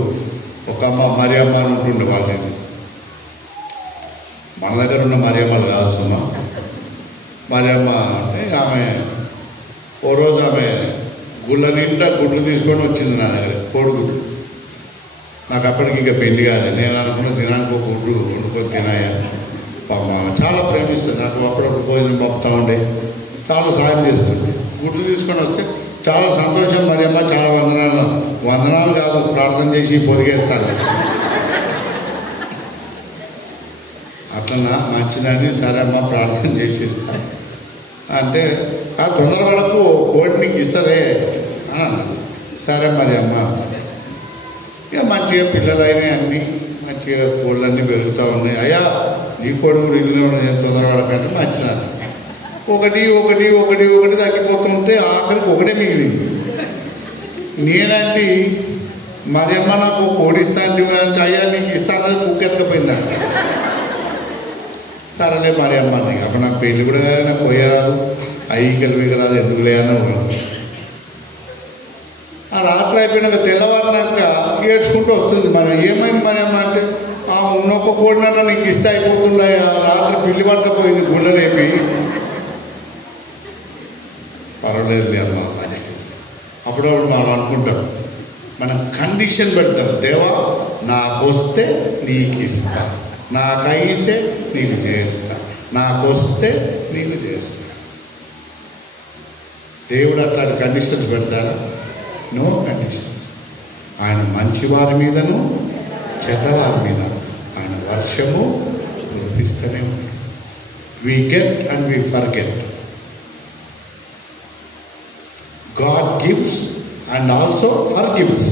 ఒక అమ్మ మరియమ్మ అని ఉంటుండే. వాళ్ళని మన దగ్గర ఉన్న మరియమ్మలు కాదు సుమా. మరియమ్మ అంటే ఆమె ఓ రోజు ఆమె గుళ్ళ నిండా గుడ్లు తీసుకొని వచ్చింది నా దగ్గర, కోడిగుడ్లు. నాకు అప్పటికి ఇంకా పెళ్లి కాలేదు. నేను అనుకున్న దినానికి ఒక గుడ్డు వండుకొని తినాయా. పాప చాలా ప్రేమిస్తుంది. నాకు అప్పుడప్పుడు భోజనం పంపుతూ ఉండే, చాలా సాయం చేస్తుండే. గుడ్లు తీసుకొని వస్తే చాలా సంతోషం. మరి అమ్మ చాలా వందనాలు కాదు, ప్రార్థన చేసి పొదిగేస్తాను. అట్లనా మంచిదని, సరే అమ్మ ప్రార్థన చేసేస్తాను అంటే ఆ తొందర వరకు కోడి నీకు ఇస్తారే అని అన్నది. సరే మరి అమ్మ ఇక మంచిగా పిల్లలైనా అన్నీ మంచిగా కోళ్ళన్నీ పెరుగుతూ ఉన్నాయి. అయ్యా నీ కోడి కూడా ఇల్లు తొందర పడకంటే మంచిదని ఒకటి ఒకటి ఒకటి ఒకటి తగ్గిపోతుంటే ఆఖరికి ఒకటే మిగిలింది. నేనంటే మరి అమ్మ నాకు కోడి ఇస్తాను అంటే అయ్యా నీకు ఇస్తాను కుక్కెత్తకపోయిందంట. సరేలే మరి అమ్మ నీకు అప్పుడు నాకు పెళ్ళి కూడా కానీ నాకు పోయేరాదు, అయ్యికలు మిగరాదు, ఎందుకు లేని ఆ రాత్రి అయిపోయినాక తెల్లవారినాక ఏడ్చుకుంటూ వస్తుంది. మరి ఏమైంది మరి అమ్మ అంటే ఆ ఉన్నొక్క కోడినన్నా నీకు ఇష్టం అయిపోతుండే, రాత్రి పిల్లి పడకపోయింది గుళ్ళలేపి. పర్వాలేదు అమ్మ మంచిగా ఇస్తాం. అప్పుడప్పుడు మనం అనుకుంటాం, మనం కండిషన్ పెడతాం, దేవా నాకు వస్తే నీకు ఇస్తా, నాకైతే నీకు చేస్తా, నాకు వస్తే నీకు చేస్తా. దేవుడు అట్లాంటి కండిషన్స్ పెడతాడా? No conditions. ఆయన మంచివారి మీదను చెడ్డవారి మీద ఆయన వర్షము కురిపిస్తూనే ఉంది. We get and we forget. God gives and also forgives.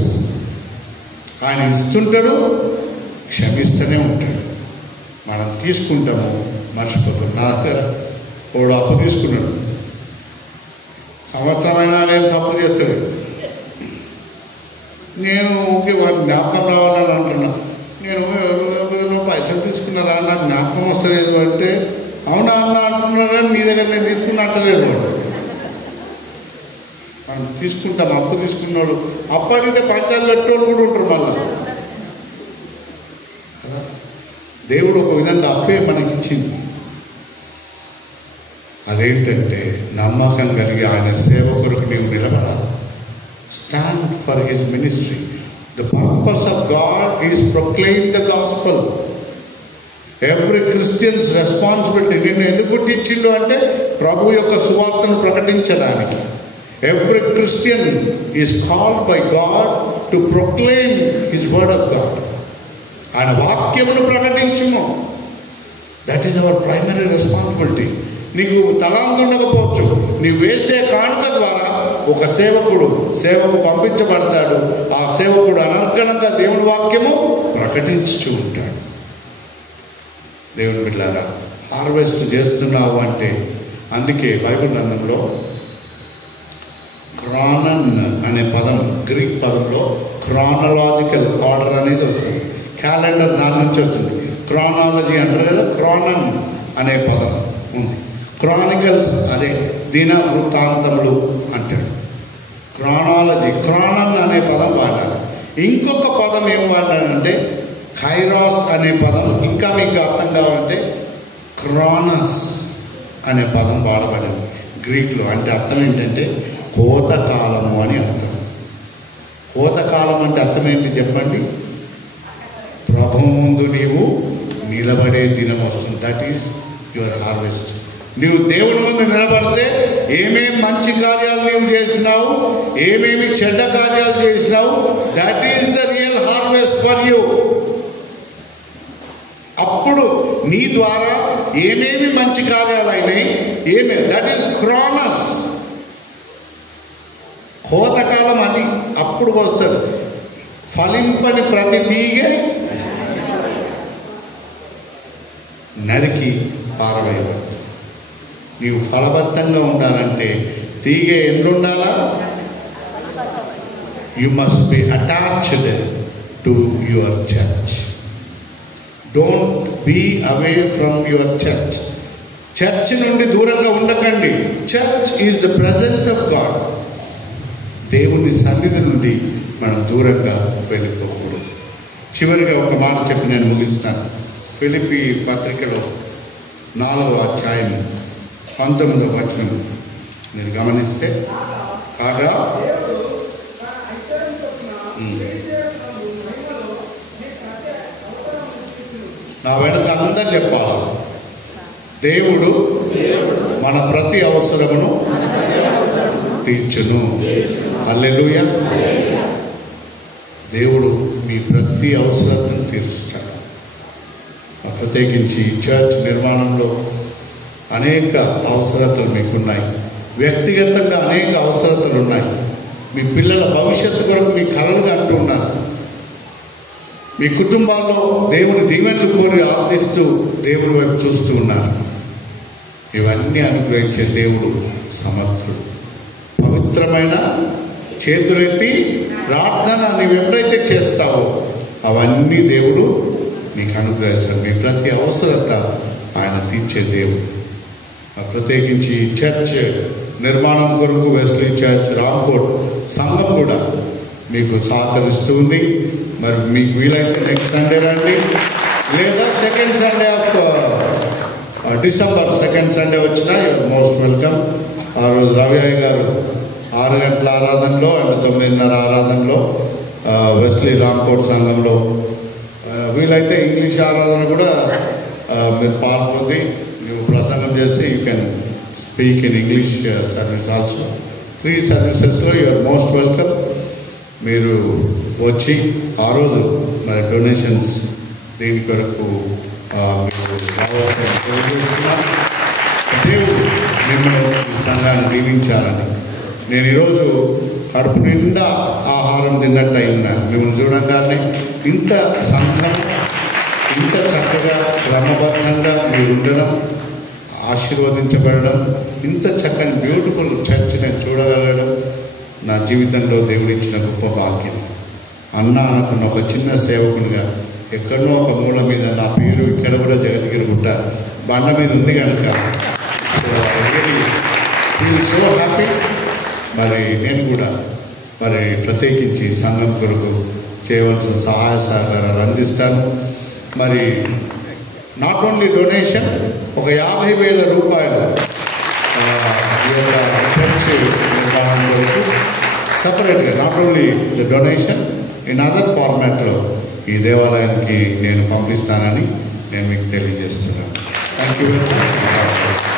ఆయన ఇస్తుంటాడు, క్షమిస్తూనే ఉంటాడు. మనం తీసుకుంటాము, మర్చిపోతాం. నా దగ్గర వాడు అప్పు తీసుకున్నాడు, సంవత్సరమైనా నేను అప్పు చేస్తాడు. నేను ఓకే వాడు జ్ఞాపకం రావాలని అంటున్నా. నేను పైసలు తీసుకున్నారా, నాకు జ్ఞాపకం వస్తలేదు అంటే, అవునా అన్న అంటున్నారు కానీ నీ దగ్గర నేను తీసుకున్నా అంటలేదు వాడు. తీసుకుంటాం, అప్పు తీసుకున్నాడు, అప్పు అడిగితే పంచాయతీ పెట్టేవాళ్ళు కూడా ఉంటారు. మళ్ళా దేవుడు ఒక విధంగా అప్పే మనకిచ్చింది. అదేంటంటే నమ్మకం కలిగి ఆయన సేవ కొరకు నీవు నిలబడాలి. Stand for his ministry. The purpose of God is proclaim the gospel. Every Christian's responsibility. నిన్ను ఎందుకు పుట్టించిండు అంటే ప్రభు యొక్క సువార్తను ప్రకటించడానికి. Every Christian is called by God to proclaim his word of God. ఆయన వాక్యమును ప్రకటించుము. That is our primary responsibility. నీకు తలాంతు ఉండకపోవచ్చు, నీవు వేసే కానుక ద్వారా ఒక సేవకు పంపించబడతాడు. ఆ సేవకుడు అనర్గణంగా దేవుని వాక్యము ప్రకటించుతూ ఉంటాడు. దేవుని బిడ్డలారా, హార్వెస్ట్ చేస్తున్నావు అంటే, అందుకే బైబిల్ గ్రంథంలో క్రానన్ అనే పదం, గ్రీక్ పదంలో క్రానలాజికల్ ఆర్డర్ అనేది వస్తుంది. క్యాలెండర్ దాని నుంచి వచ్చింది. క్రానాలజీ అంటారు కదా, క్రానన్ అనే పదం ఉంది. క్రానికల్స్ అదే దిన వృత్తాంతములు అంటాడు. క్రానాలజీ, క్రానన్ అనే పదం వాడాలి. ఇంకొక పదం ఏం వాడాలంటే కైరాస్ అనే పదం. ఇంకా మీకు అర్థం కావాలంటే క్రానస్ అనే పదం వాడబడింది గ్రీక్లో. అంటే అర్థం ఏంటంటే కోతకాలము అని అర్థం. కోతకాలం అంటే అర్థం ఏంటి చెప్పండి? ప్రభు ముందు నీవు నిలబడే దినం వస్తుంది. That is your harvest. నీవు దేవుని ముందు నిలబడితే ఏమేమి మంచి కార్యాలు నీవు చేసినావు, ఏమేమి చెడ్డ కార్యాలు చేసినావు, that is the real harvest for you. అప్పుడు నీ ద్వారా ఏమేమి మంచి కార్యాలు అయినాయి, దట్ ఈజ్ క్రానస్. కోతకాలం అది అప్పుడు వస్తుంది. ఫలింపని ప్రతి తీగె నరికి పారవేయబడుతుంది. నీవు ఫలభరితంగా ఉండాలంటే తీగె ఎన్నుండాలా? You must be attached to your church. Don't be away from your church. Church నుండి దూరంగా ఉండకండి. Church is the presence of God. దేవుని సన్నిధి నుండి మనం దూరంగా వెళ్ళిపోకూడదు. చివరిగా ఒక మాట చెప్పి నేను ముగిస్తాను. ఫిలిప్పీ పత్రికలో 4వ అధ్యాయం 19వ వచనం మీరు గమనిస్తే, కాగా నా వెనుక అందరు చెప్పాలా, దేవుడు మన ప్రతి అవసరమును తీర్చును. హల్లెలూయా. దేవుడు మీ ప్రతి అవసరతను తీరుస్తాడు. ప్రత్యేకించి చర్చ్ నిర్మాణంలో అనేక అవసరతలు మీకున్నాయి. వ్యక్తిగతంగా అనేక అవసరతలు ఉన్నాయి. మీ పిల్లల భవిష్యత్తు కొరకు మీ కలలు కంటూ ఉన్నారు. మీ కుటుంబాల్లో దేవుని దీవెనలు కోరి ఆర్థిస్తూ దేవుని వైపు చూస్తూ ఉన్నారు. ఇవన్నీ అనుగ్రహించే దేవుడు సమర్థుడు. పవిత్రమైన చేతులెత్తి ప్రార్థన నీవు ఎప్పుడైతే చేస్తావో అవన్నీ దేవుడు నీకు అనుగ్రహిస్తాడు. మీ ప్రతి అవసరత ఆయన తీర్చే దేవుడు. ప్రత్యేకించి చర్చ్ నిర్మాణం కొరకు వెస్లీ చర్చ్ రామ్కోట్ సంఘం కూడా మీకు సహకరిస్తూ ఉంది. మరి మీకు వీలైతే నెక్స్ట్ సండే రండి, లేదా second Sunday off December second Sunday వచ్చినా యూఆర్ మోస్ట్ వెల్కమ్. ఆ రోజు రవి గారు 6 గంటల ఆరాధనలో అండ్ 9:30 ఆరాధనలో వెస్లీ రామ్కోట్ సంఘంలో, వీలైతే ఇంగ్లీష్ ఆరాధన కూడా మీరు పాల్గొంది నువ్వు ప్రసంగం చేస్తే you can speak in English service also. 3 సర్వీసెస్లో యూఆర్ మోస్ట్ వెల్కమ్. మీరు వచ్చి ఆ రోజు మరి డొనేషన్స్ దీని కొరకు మీరు రావాల్సిన తెలియజేస్తున్నాను. దేవుడు మిమ్మల్ని ఈ సంఘాన్ని దీవించాలని. నేను ఈరోజు కడుపు నిండా ఆహారం తిన్నట్టు అయింది. నాకు మిమ్మల్ని చూడంగానే ఇంత సంఘం ఇంత చక్కగా క్రమబద్ధంగా మీరు ఉండడం, ఆశీర్వదించబడడం, ఇంత చక్కని బ్యూటిఫుల్ చర్చ్ నేను చూడగలగడం నా జీవితంలో దేవుడిచ్చిన గొప్ప భాగ్యం. అన్న అనుకున్న ఒక చిన్న సేవకునిగా ఎక్కడనో ఒక మూల మీద నా పేరు ఇక్కడ కూడా జగద్గిరి గుట్ట బండ మీద ఉంది కనుక so I really feel so happy. మరి నేను కూడా మరి ప్రత్యేకించి సంఘం కొరకు చేయవలసిన సహాయ సహకారాలు అందిస్తాను. మరి నాట్ ఓన్లీ డొనేషన్, ఒక 50,000 రూపాయలు ఈ యొక్క చర్చ్ నిర్మాణం కొరకు సపరేట్గా, not only the donation in other ఫార్మాట్లో ఈ దేవాలయానికి నేను పంపిస్తానని నేను మీకు తెలియజేస్తున్నాను. Thank you very much.